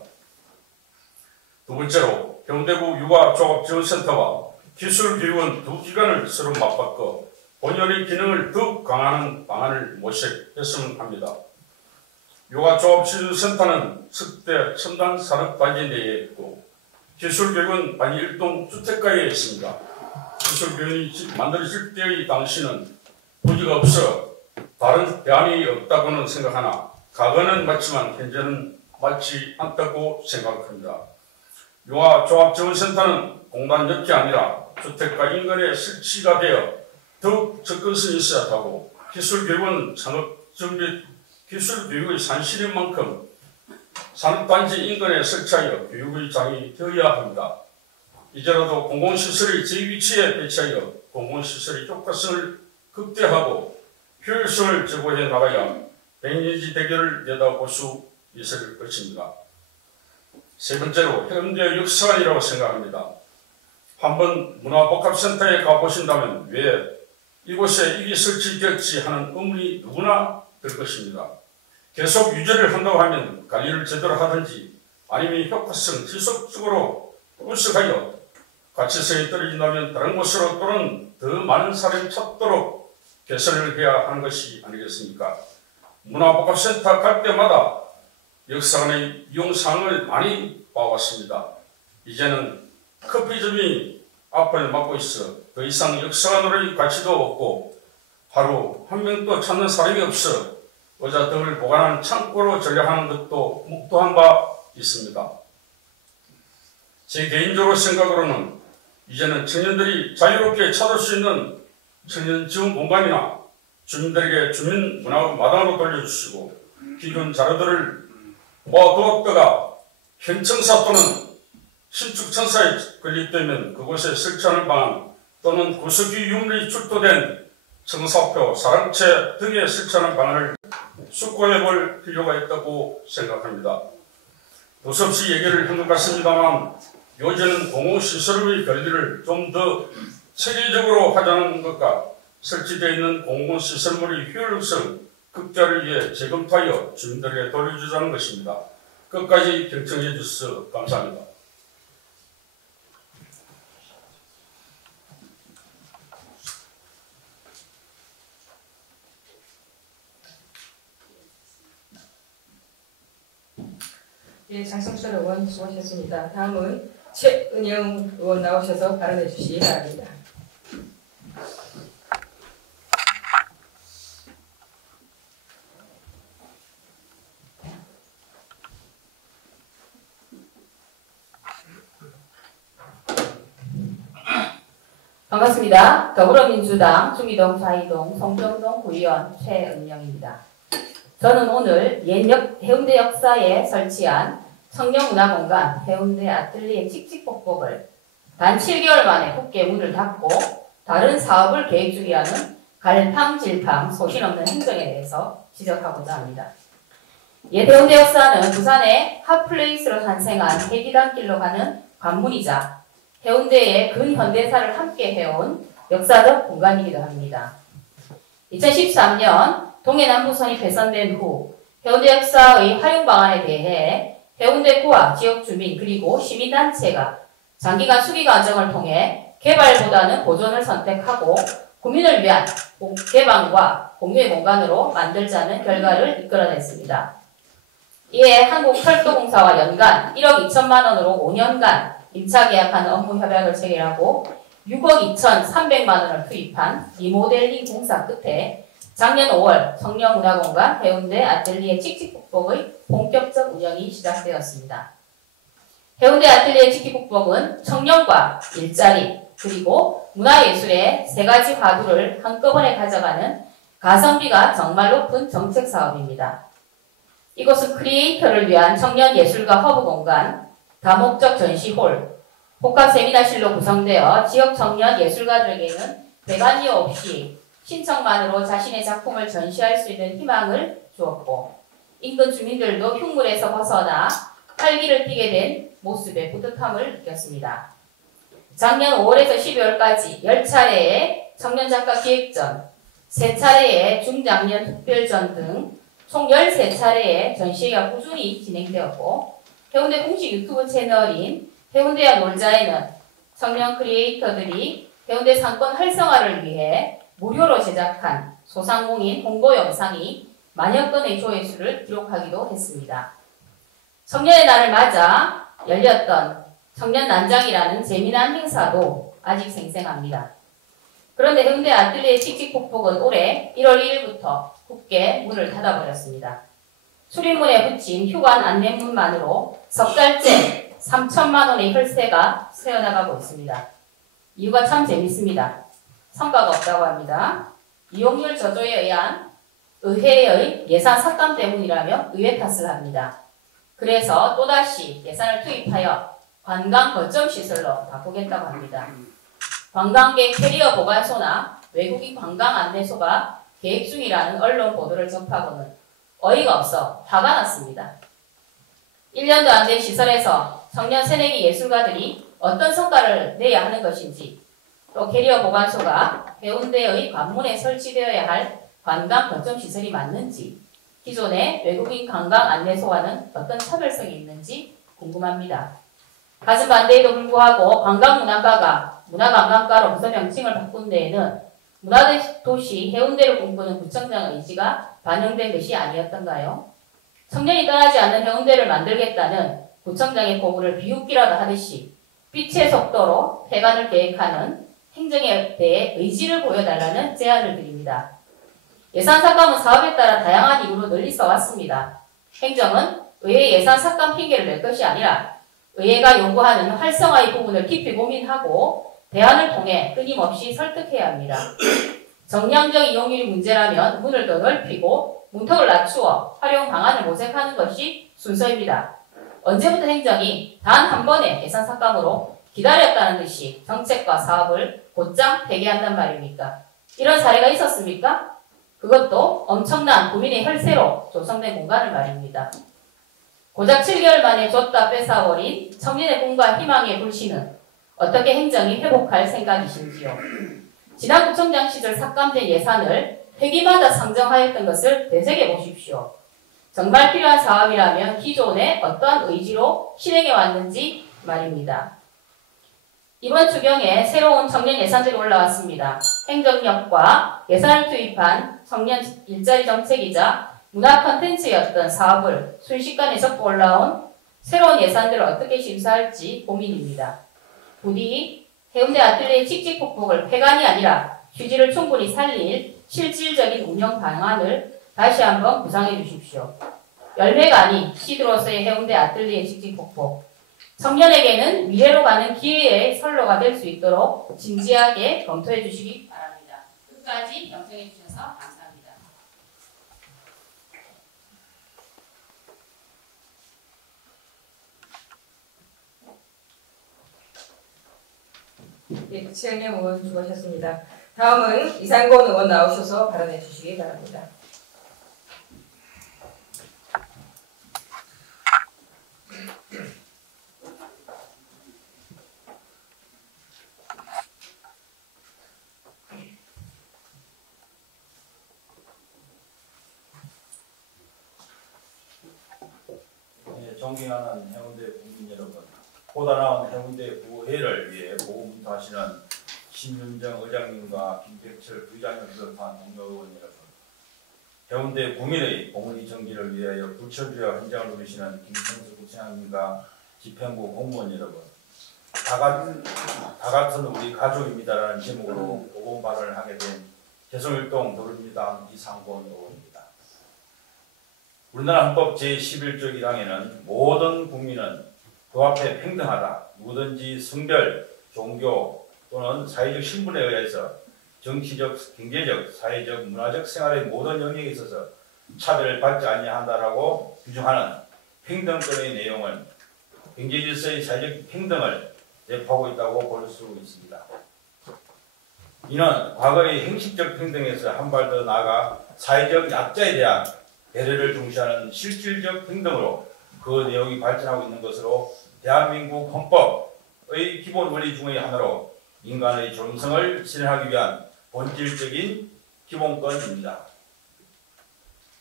두 번째로 해운대구 육아종합지원센터와 기술교육원 두 기관을 서로 맞바꿔 본연의 기능을 더욱 강화하는 방안을 모색했으면 합니다. 육아종합지원센터는 석대 첨단 산업단지 내에 있고 기술교육은 반일동 주택가에 있습니다. 기술교육이 만들어질 때의 당시는 부지가 없어 다른 대안이 없다고는 생각하나 과거는 맞지만 현재는 맞지 않다고 생각합니다. 육아종합지원센터는 공단 옆이 아니라 주택가 인근에 설치가 되어 더욱 접근성이 있어야 하고 기술교육은 창업적 및 기술교육의 산실인 만큼 산업단지 인근에 설치하여 교육의 장이 되어야 합니다. 이제라도 공공시설의 제2위치에 배치하여 공공시설의 효과성을 극대화하고 효율성을 제고해 나가야 백년지 대결을 내다볼 수 있을 것입니다. 세 번째로 해운대 역사관이라고 생각합니다. 한번 문화복합센터에 가보신다면 왜 이곳에 이게 설치되었지 하는 의문이 누구나 들 것입니다. 계속 유지를 한다고 하면 관리를 제대로 하든지 아니면 효과성 지속적으로 분석하여 가치성이 떨어진다면 다른 곳으로 또는 더 많은 사람이 찾도록 개선을 해야 하는 것이 아니겠습니까? 문화복합센터 갈 때마다 역사관의 이용사항을 많이 봐왔습니다. 이제는 커피점이 앞을 막고 있어 더 이상 역사관으로의 가치도 없고 하루 한 명도 찾는 사람이 없어 의자 등을 보관하는 창고로 전락하는 것도 묵도한 바 있습니다. 제 개인적으로 생각으로는 이제는 청년들이 자유롭게 찾을 수 있는 청년 지원 공간이나 주민들에게 주민 문화 마당으로 돌려주시고 기존 자료들을 모아두었다가 현청사 또는 신축청사에 건립되면 그곳에 설치하는 방안 또는 구석기 유물이 출토된 청사표, 사랑채 등에 설치하는 방안을 숙고해 볼 필요가 있다고 생각합니다. 도섭시 얘기를 한 것 같습니다만 요즘은 공공시설의 관리를 좀 더 체계적으로 하자는 것과 설치되어 있는 공공시설물의 효율성 극대화를 위해 재검토하여 주민들에게 돌려주자는 것입니다. 끝까지 경청해 주셔서 감사합니다. 예, 장성철 의원 수고하셨습니다. 다음은 최은영 의원 나오셔서 발언해 주시기 바랍니다. 반갑습니다. 더불어민주당 중미동 좌이동 송정동 구의원 최은영입니다. 저는 오늘 옛 해운대 역사에 설치한 청년문화공간 해운대 아틀리에 칙칙폭폭을 단 7개월 만에 굳게 문을 닫고 다른 사업을 계획 중이라는 갈팡질팡 소신없는 행정에 대해서 지적하고자 합니다. 해운대 역사는 부산의 핫플레이스로 탄생한 해기단길로 가는 관문이자 해운대의 근현대사를 함께 해온 역사적 공간이기도 합니다. 2013년 동해남부선이 개선된 후 해운대 역사의 활용 방안에 대해 해운대구와 지역 주민 그리고 시민단체가 장기간 수기 과정을 통해 개발보다는 보존을 선택하고 국민을 위한 개방과 공유의 공간으로 만들자는 결과를 이끌어냈습니다. 이에 한국철도공사와 연간 1억 2천만 원으로 5년간 임차 계약하는 업무 협약을 체결하고 6억 2,300만 원을 투입한 리모델링 공사 끝에 작년 5월 청년문화공간 해운대 아틀리에 칙칙북복의 본격적 운영이 시작되었습니다. 해운대 아틀리에 칙칙북복은 청년과 일자리 그리고 문화예술의 세 가지 화두를 한꺼번에 가져가는 가성비가 정말 높은 정책 사업입니다. 이곳은 크리에이터를 위한 청년 예술가 허브 공간, 다목적 전시홀, 복합 세미나실로 구성되어 지역 청년 예술가들에게는 배관료 없이 신청만으로 자신의 작품을 전시할 수 있는 희망을 주었고 인근 주민들도 흉물에서 벗어나 활기를 띠게 된 모습에 뿌듯함을 느꼈습니다. 작년 5월에서 12월까지 10차례의 청년작가 기획전, 3차례의 중장년 특별전 등 총 13차례의 전시회가 꾸준히 진행되었고 해운대 공식 유튜브 채널인 해운대와 놀자에는 청년 크리에이터들이 해운대 상권 활성화를 위해 무료로 제작한 소상공인 홍보 영상이 만여 건의 조회수를 기록하기도 했습니다. 청년의 날을 맞아 열렸던 청년 난장이라는 재미난 행사도 아직 생생합니다. 그런데 해운대 아틀리에 칙칙폭폭은 올해 1월 1일부터 굳게 문을 닫아버렸습니다. 출입문에 붙인 휴관 안내문만으로 석 달째 3천만 원의 혈세가 새어나가고 있습니다. 이유가 참 재밌습니다. 성과가 없다고 합니다. 이용률 저조에 의한 의회의 예산 삭감 때문이라며 의회 탓을 합니다. 그래서 또다시 예산을 투입하여 관광 거점 시설로 바꾸겠다고 합니다. 관광객 캐리어 보관소나 외국인 관광 안내소가 계획 중이라는 언론 보도를 접하고는 어이가 없어 화가 났습니다. 1년도 안 된 시설에서 청년 새내기 예술가들이 어떤 성과를 내야 하는 것인지 또 캐리어 보관소가 해운대의 관문에 설치되어야 할 관광 거점 시설이 맞는지 기존의 외국인 관광 안내소와는 어떤 차별성이 있는지 궁금합니다. 가슴 반대에도 불구하고 관광문화과가 문화관광과로 부서 명칭을 바꾼 데에는 문화도시 해운대를 꿈꾸는 구청장의 의지가 반영된 것이 아니었던가요? 청년이 떠나지 않는 해운대를 만들겠다는 구청장의 포부를 비웃기라도 하듯이 빛의 속도로 폐관을 계획하는 행정에 대해 의지를 보여달라는 제안을 드립니다. 예산 삭감은 사업에 따라 다양한 이유로 널리 써왔습니다. 행정은 의회 예산 삭감 핑계를 낼 것이 아니라 의회가 요구하는 활성화의 부분을 깊이 고민하고 대안을 통해 끊임없이 설득해야 합니다. 정량적 이용률이 문제라면 문을 더 넓히고 문턱을 낮추어 활용 방안을 모색하는 것이 순서입니다. 언제부터 행정이 단 한 번의 예산 삭감으로 기다렸다는 듯이 정책과 사업을 곧장 폐기한단 말입니까? 이런 사례가 있었습니까? 그것도 엄청난 국민의 혈세로 조성된 공간을 말입니다. 고작 7개월 만에 줬다 뺏어버린 청년의 꿈과 희망의 불씨는 어떻게 행정이 회복할 생각이신지요? 지난 구청장 시절 삭감된 예산을 회기마다 상정하였던 것을 되새겨 보십시오. 정말 필요한 사업이라면 기존에 어떠한 의지로 실행해 왔는지 말입니다. 이번 추경에 새로운 청년 예산들이 올라왔습니다. 행정력과 예산을 투입한 청년 일자리 정책이자 문화 콘텐츠였던 사업을 순식간에 접고 올라온 새로운 예산들을 어떻게 심사할지 고민입니다. 부디 해운대 아틀리에 칙칙폭폭을 폐관이 아니라 취지를 충분히 살릴 실질적인 운영 방안을 다시 한번 구상해 주십시오. 열매가 아닌 시드로서의 해운대 아틀리에 칙칙폭폭. 청년에게는 미래로 가는 기회의 선로가 될 수 있도록 진지하게 검토해 주시기 바랍니다. 끝까지 경청해 주셔서 감사합니다. 예, 최영림 의원 수고하셨습니다. 다음은 이상권 의원 나오셔서 발언해 주시기 바랍니다. 존경하는 해운대 국민 여러분, 보다 나은 해운대 구회를 위해 고군분투하시는 신윤정 의장님과 김백철 부의장님을 비롯한 동료 의원 여러분, 해운대 구민의 공의 정기를 위하여 불철주야 헌장을 누리시는 김성수 부총장님과 집행부 공무원 여러분, 다 같은 우리 가족입니다라는 제목으로 고공 발언을 하게 된 개성일동 더불어민주당 이상권 의원입니다. 우리나라 헌법 제11조 1항에는 모든 국민은 그 앞에 평등하다. 누구든지 성별, 종교 또는 사회적 신분에 의해서 정치적, 경제적, 사회적, 문화적 생활의 모든 영역에 있어서 차별을 받지 아니한다라고 규정하는 평등권의 내용은 경제질서의 사회적 평등을 내포하고 있다고 볼 수 있습니다. 이는 과거의 형식적 평등에서 한 발 더 나아가 사회적 약자에 대한 배려를 중시하는 실질적 평등으로 그 내용이 발전하고 있는 것으로 대한민국 헌법의 기본 원리 중의 하나로 인간의 존엄성을 실현하기 위한 본질적인 기본권입니다.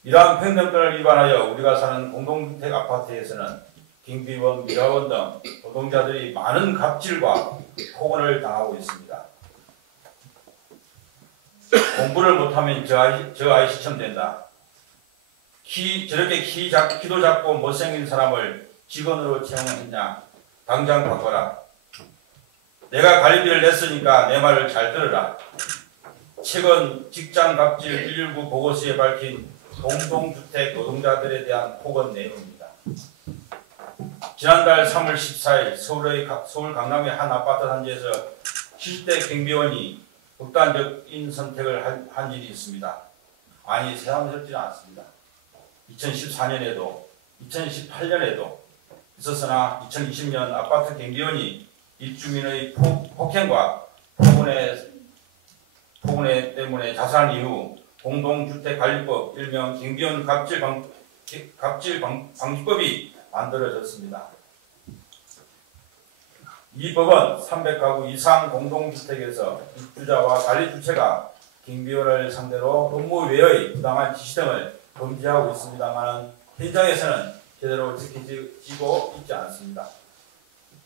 이러한 평등권을 위반하여 우리가 사는 공동주택 아파트에서는 경비원, 미화원 등 노동자들이 많은 갑질과 폭언을 당하고 있습니다. 공부를 못하면 저 아이 시험된다. 저렇게 키도 작고 못생긴 사람을 직원으로 채용했냐? 당장 바꿔라. 내가 관리비를 냈으니까 내 말을 잘 들으라. 최근 직장 갑질 119 보고서에 밝힌 공동주택 노동자들에 대한 폭언 내용입니다. 지난달 3월 14일 서울 강남의 한 아파트 단지에서 70대 경비원이 극단적인 선택을 한 일이 있습니다. 아니, 새삼스럽지는 않습니다. 2014년에도 2018년에도 있었으나 2020년 아파트 경비원이 입주민의 폭행과 폭언 때문에 자살한 이후 공동주택관리법 일명 경비원 갑질 방지법이 만들어졌습니다. 이 법은 300가구 이상 공동주택에서 입주자와 관리주체가 경비원을 상대로 업무 외의 부당한 지시 등을 금지하고 있습니다만 현장에서는 제대로 지켜지고 있지 않습니다.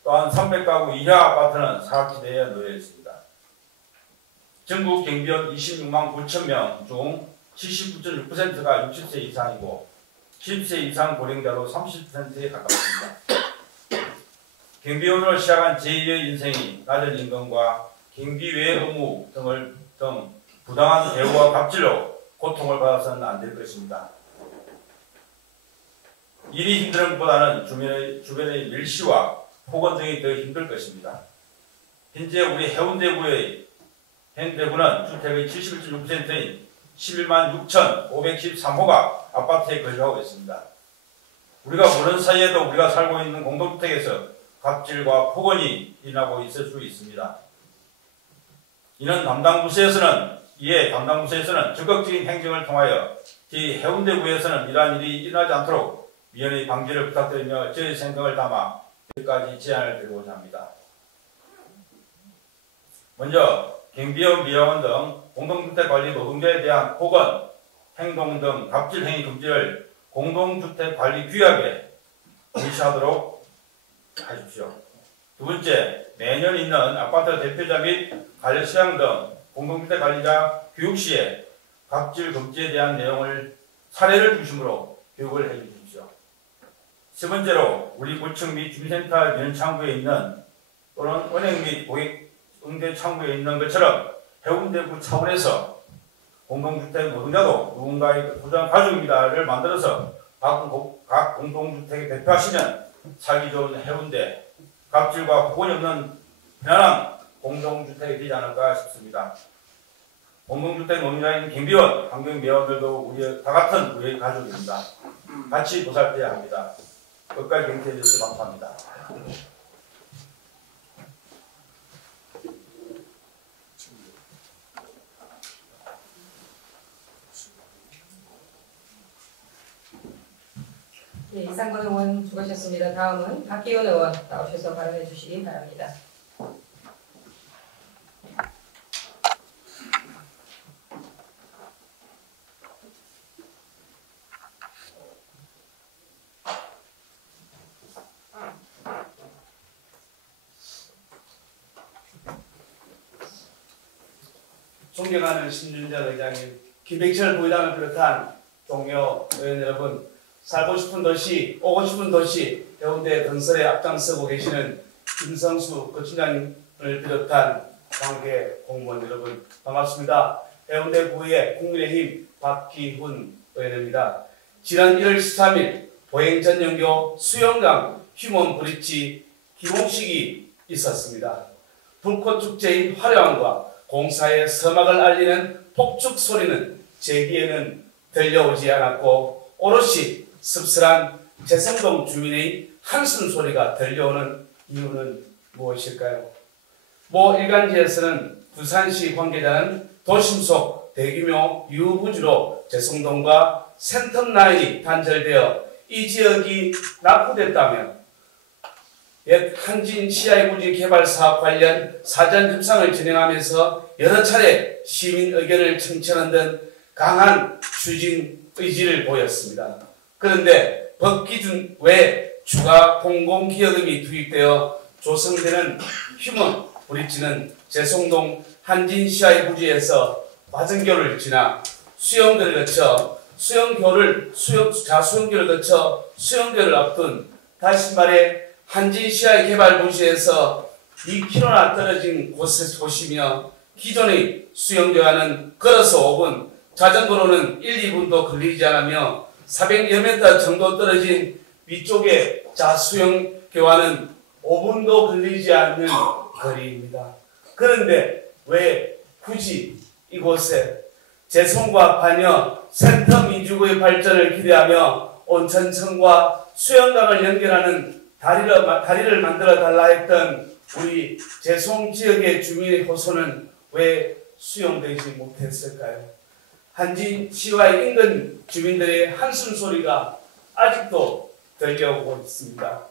또한 300가구 이하 아파트는 사각지대에 놓여 있습니다. 전국 경비원 26만 9천 명 중 79.6%가 60세 이상이고 10세 이상 고령자로 30%에 가깝습니다. 경비원으로 시작한 제2의 인생이 낮은 임금과 경비 외 업무 등 부당한 대우와 갑질로 고통을 받아서는 안 될 것입니다. 일이 힘든 것보다는 주변의 밀시와 폭언 등이 더 힘들 것입니다. 현재 우리 해운대구는 주택의 71.6%인 11만 6,513호가 아파트에 거주하고 있습니다. 우리가 모르는 사이에도 우리가 살고 있는 공동주택에서 갑질과 폭언이 일어나고 있을 수 있습니다. 이에 담당 부서에서는 적극적인 행정을 통하여 저희 해운대구에서는 이러한 일이 일어나지 않도록 위원회 방지를 부탁드리며 저희 생각을 담아 여기까지 제안을 드리고자 합니다. 먼저 경비원, 미화원 등 공동주택관리 노동자에 대한 폭언, 행동 등 갑질 행위 금지를 공동주택관리규약에 명시하도록 하십시오. 두 번째, 매년 있는 아파트 대표자 및 관리 수양 등 공동주택 관리자 교육 시에 갑질 금지에 대한 내용을 사례를 중심으로 교육을 해 주십시오. 세 번째로, 우리 구청 및 주민센터 연창구에 있는 또는 은행 및 고객 응대 창구에 있는 것처럼 해운대구 차원에서 공동주택 노동자도 누군가의 소중한 가족입니다를 만들어서 각 공동주택에 대표하시면 살기 좋은 해운대, 갑질과 폭언이 없는 편안한 공동주택이 되지 않을까 싶습니다. 공동주택 노동자인 경비원, 환경미화원들도 우리 다 같은 우리의 가족입니다. 같이 보살펴야 합니다. 끝까지 경청해 주셔서 감사합니다. 네, 이상권 의원 수고하셨습니다. 다음은 박기훈 의원 나오셔서 발언해 주시기 바랍니다. 존경하는 신준자 의장님, 김백철 부의장을 비롯한 동료 의원 여러분, 살고 싶은 도시, 오고 싶은 도시, 해운대 건설에 앞장서고 계시는 김성수 거춘장을 비롯한 관계 공무원 여러분, 반갑습니다. 해운대구의 국민의힘 박기훈 의원입니다. 지난 1월 13일 보행전용교 수영강 휴먼 브릿지 기공식이 있었습니다. 불꽃축제인 화려함과 공사의 서막을 알리는 폭죽 소리는 제 귀에는 들려오지 않았고 오롯이 씁쓸한 재성동 주민의 한숨 소리가 들려오는 이유는 무엇일까요? 모 일간지에서는 부산시 관계자는 도심 속 대규모 유부지로 재성동과 센텀라인이 단절되어 이 지역이 낙후됐다며 옛 한진 시야부지 개발 사업 관련 사전 협상을 진행하면서 여러 차례 시민 의견을 청취하는 등 강한 추진 의지를 보였습니다. 그런데 법 기준 외 추가 공공기여금이 투입되어 조성되는 휴먼 브릿지는 재성동 한진 시야부지에서 화전교를 지나 수영교를 거쳐 자수영교를 거쳐 수영교를 앞둔 다시 말해 한진 시야의 개발 도시에서 2km나 떨어진 곳이며 기존의 수영교와는 걸어서 5분, 자전거로는 1, 2분도 걸리지 않으며 400여 m 정도 떨어진 위쪽의 자수영교와는 5분도 걸리지 않는 거리입니다. 그런데 왜 굳이 이곳에 재송과 반여 센터 민주구의 발전을 기대하며 온천청과 수영강을 연결하는 다리를 만들어 달라 했던 우리 재송 지역의 주민의 호소는 왜 수용되지 못했을까요? 한진시와 인근 주민들의 한숨 소리가 아직도 들려오고 있습니다.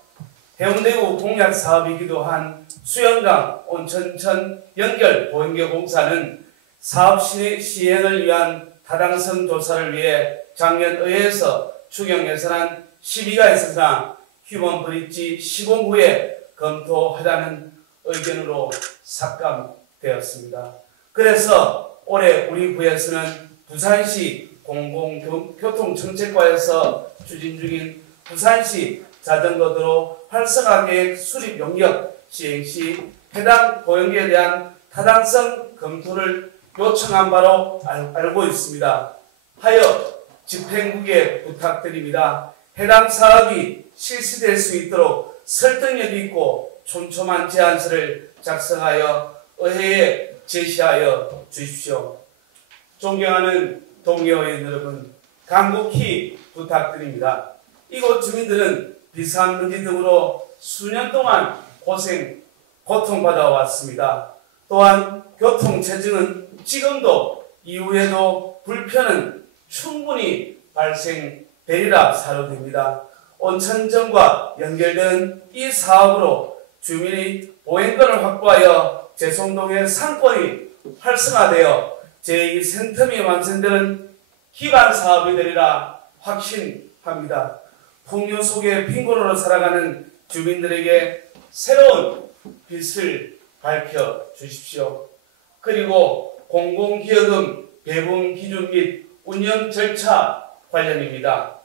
해운대구 공약 사업이기도 한 수영강 온천천 연결 보행교 공사는 사업 시행을 위한 타당성 조사를 위해 작년 의회에서 추경 예산안 12가 있으나 휴먼 브릿지 시공 후에 검토하자는 의견으로 삭감되었습니다. 그래서 올해 우리 구에서는 부산시 공공교통정책과에서 추진 중인 부산시 자전거도로 활성화 계획 수립 용역 시행 시 해당 보행교에 대한 타당성 검토를 요청한 바로 알고 있습니다. 하여 집행국에 부탁드립니다. 해당 사업이 실시될 수 있도록 설득력 있고 촘촘한 제안서를 작성하여 의회에 제시하여 주십시오. 존경하는 동료 의원 여러분, 간곡히 부탁드립니다. 이곳 주민들은 비산문제 등으로 수년 동안 고통받아 왔습니다. 또한 교통체증은 지금도 이후에도 불편은 충분히 발생되리라 사료됩니다. 온천전과 연결된 이 사업으로 주민의 보행권을 확보하여 재송동의 상권이 활성화되어 제2 센텀이 완성되는 기반 사업이 되리라 확신합니다. 풍요 속에 빈곤으로 살아가는 주민들에게 새로운 빛을 밝혀 주십시오. 그리고 공공기여금 배분 기준 및 운영 절차 관련입니다.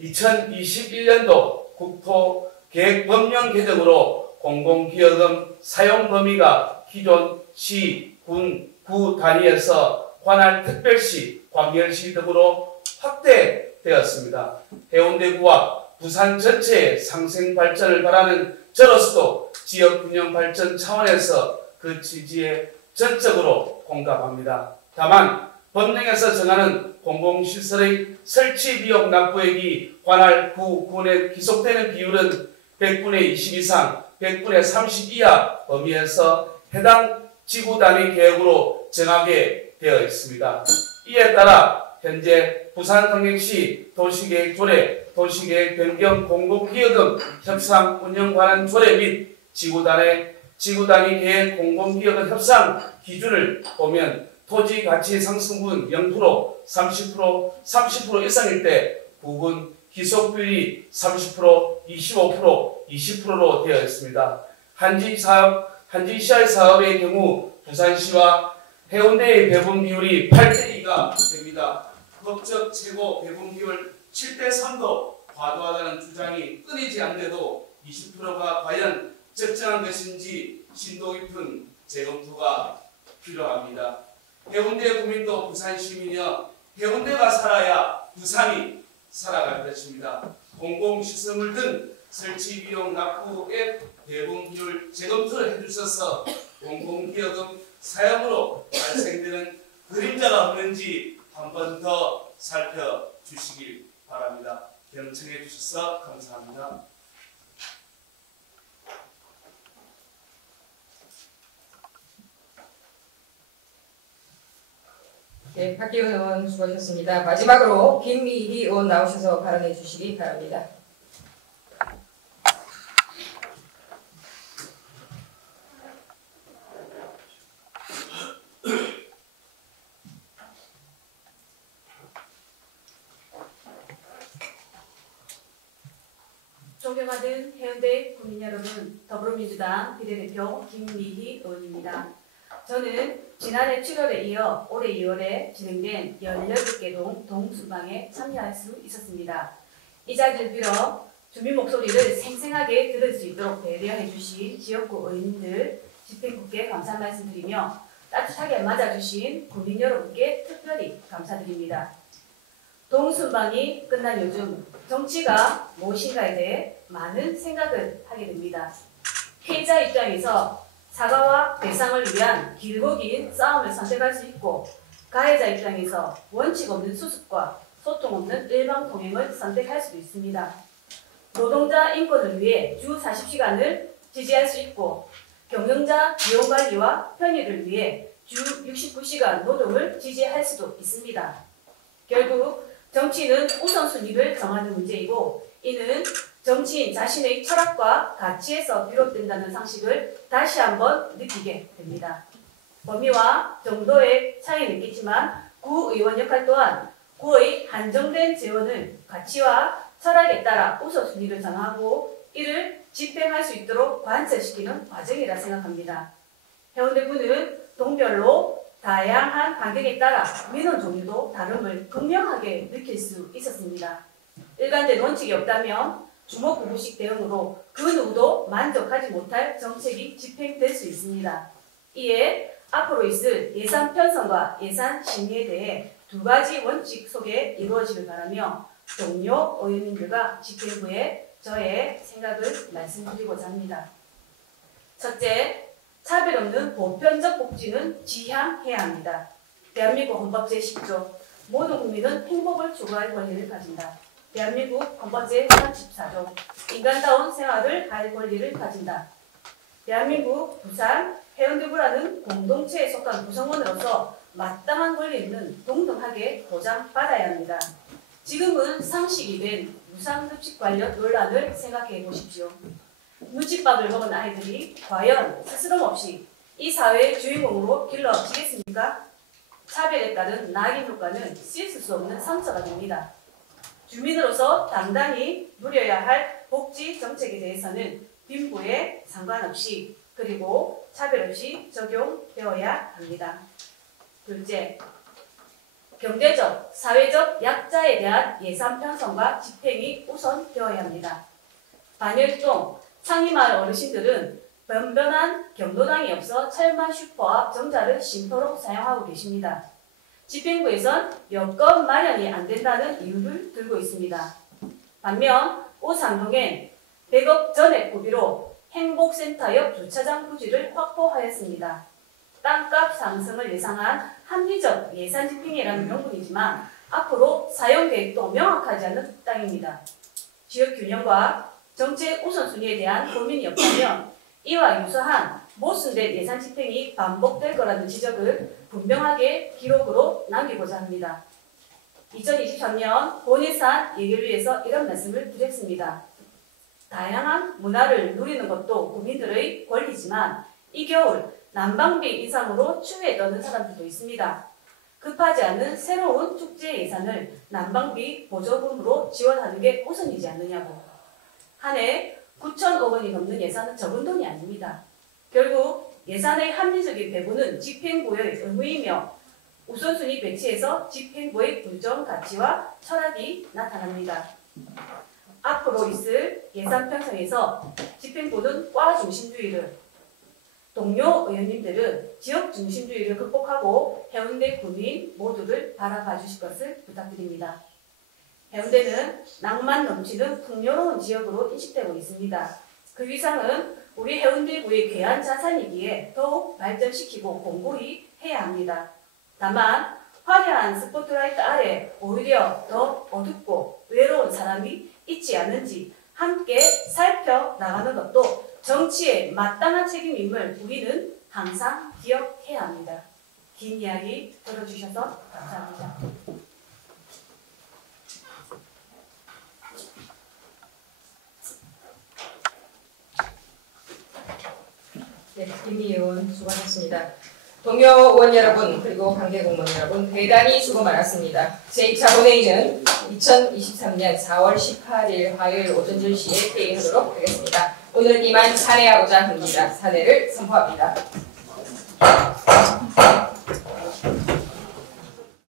2021년도 국토계획법령 개정으로 공공기여금 사용 범위가 기존 시, 군, 구 단위에서 관할 특별시, 광역시 등으로 확대되었습니다. 해운대구와 부산 전체의 상생 발전을 바라는 저로서도 지역 균형 발전 차원에서 그 취지에 전적으로 공감합니다. 다만 법령에서 정하는 공공시설의 설치 비용 납부액이 관할 군에 기속되는 비율은 100분의 20 이상, 100분의 30 이하 범위에서 해당 지구 단위 계획으로 정하게 되어 있습니다. 이에 따라 현재 부산광역시 도시계획 조례, 도시계획 변경 공공기여금 협상 운영 관한 조례 및 지구단위 계획 공공기여금 협상 기준을 보면 토지 가치 상승분 0%, 30% 이상일 때 부분 희석비율이 30%, 25%, 20%로 되어 있습니다. 한지시할 사업의 경우 부산시와 해운대의 배분 비율이 8대2가 됩니다. 법적 최고 배분 비율 7대3도 과도하다는 주장이 끊이지 않는데도 20%가 과연 적정한 것인지 심도 깊은 재검토가 필요합니다. 해운대 구민도 부산 시민이여 해운대가 살아야 부산이 살아갈 것입니다. 공공시설물 등 설치 비용 납부액 배분 비율 재검토를 해주셔서 공공기여금 사용으로 발생되는 그림자가 없는지 한 번 더 살펴주시길 바랍니다. 경청해 주셔서 감사합니다. 네, 박기훈 의원 수고하셨습니다. 마지막으로 김미희 의원 나오셔서 발언해 주시기 바랍니다. 존경하는 해운대 국민 여러분, 더불어민주당 비례대표 김미희 의원입니다. 저는 지난해 7월에 이어 올해 2월에 진행된 18개 동 동순방에 참여할 수 있었습니다. 이 자리를 빌어 주민 목소리를 생생하게 들을 수 있도록 배려해 주신 지역구 의원님들 집행국께 감사 말씀드리며 따뜻하게 맞아주신 국민 여러분께 특별히 감사드립니다. 동순방이 끝난 요즘 정치가 무엇인가에 대해 많은 생각을 하게 됩니다. 피해자 입장에서 사과와 배상을 위한 길고 긴 싸움을 선택할 수 있고 가해자 입장에서 원칙 없는 수습과 소통 없는 일방통행을 선택할 수도 있습니다. 노동자 인권을 위해 주 40시간을 지지할 수 있고 경영자 비용관리와 편의를 위해 주 69시간 노동을 지지할 수도 있습니다. 결국 정치는 우선순위를 정하는 문제이고 이는 정치인 자신의 철학과 가치에서 비롯된다는 상식을 다시 한번 느끼게 됩니다. 범위와 정도의 차이는 있겠지만 구의원 역할 또한 구의 한정된 재원을 가치와 철학에 따라 우선순위를 정하고 이를 집행할 수 있도록 관철시키는 과정이라 생각합니다. 해운대구는 동별로 다양한 환경에 따라 민원 종류도 다름을 극명하게 느낄 수 있었습니다. 일관된 원칙이 없다면 주먹구구식 대응으로 그 누구도 만족하지 못할 정책이 집행될 수 있습니다. 이에 앞으로 있을 예산 편성과 예산 심의에 대해 두 가지 원칙 속에 이루어지길 바라며 동료 의원님들과 집행 후에 저의 생각을 말씀드리고자 합니다. 첫째, 차별 없는 보편적 복지는 지향해야 합니다. 대한민국 헌법 제10조 모든 국민은 행복을 추구할 권리를 가진다. 대한민국 헌법 제34조 인간다운 생활을 할 권리를 가진다. 대한민국 부산 해운대구라는 공동체에 속한 구성원으로서 마땅한 권리는 동등하게 보장받아야 합니다. 지금은 상식이 된 무상급식 관련 논란을 생각해 보십시오. 눈칫밥을 먹은 아이들이 과연 스스럼 없이 이 사회의 주인공으로 길러지겠습니까? 차별에 따른 낙인 효과는 씻을 수 없는 상처가 됩니다. 주민으로서 당당히 누려야 할 복지 정책에 대해서는 빈부에 상관없이 그리고 차별 없이 적용되어야 합니다. 둘째, 경제적, 사회적 약자에 대한 예산 편성과 집행이 우선되어야 합니다. 반열동, 상임마을 어르신들은 변변한 경로당이 없어 철만 슈퍼와 정자를 쉼터로 사용하고 계십니다. 집행부에선 여건 마련이 안 된다는 이유를 들고 있습니다. 반면 오산동엔 100억 전액 구비로 행복센터 옆 주차장 부지를 확보하였습니다. 땅값 상승을 예상한 합리적 예산 집행이라는 명분이지만 앞으로 사용 계획도 명확하지 않은 땅입니다. 지역 균형과 정책 우선순위에 대한 고민이 없다면 이와 유사한 모순된 예산 집행이 반복될 거라는 지적을 분명하게 기록으로 남기고자 합니다. 2023년 본예산 예결을 위해서 이런 말씀을 드렸습니다. 다양한 문화를 누리는 것도 국민들의 권리지만 이 겨울 난방비 인상으로 추위에 떠는 사람들도 있습니다. 급하지 않은 새로운 축제 예산을 난방비 보조금으로 지원하는 게 우선이지 않느냐고. 한 해 9천억 원이 넘는 예산은 적은 돈이 아닙니다. 결국 예산의 합리적인 배분은 집행부의 의무이며 우선순위 배치에서 집행부의 불정 가치와 철학이 나타납니다. 앞으로 있을 예산 편성에서 집행부는 과 중심주의를, 동료 의원님들은 지역 중심주의를 극복하고 해운대 구민 모두를 바라봐 주실 것을 부탁드립니다. 해운대는 낭만 넘치는 풍요로운 지역으로 인식되고 있습니다. 그 위상은 우리 해운대구의 귀한 자산이기에 더욱 발전시키고 공고히 해야 합니다. 다만 화려한 스포트라이트 아래 오히려 더 어둡고 외로운 사람이 있지 않는지 함께 살펴나가는 것도 정치의 마땅한 책임임을 우리는 항상 기억해야 합니다. 긴 이야기 들어주셔서 감사합니다. 네, 김미 의원 수고하셨습니다. 동료 의원 여러분 그리고 관계 공무원 여러분 대단히 수고 많았습니다. 제2차 본회의는 2023년 4월 18일 화요일 오전 10시에 회의하도록 하겠습니다. 오늘 이만 산회하고자 합니다. 산회를 선포합니다.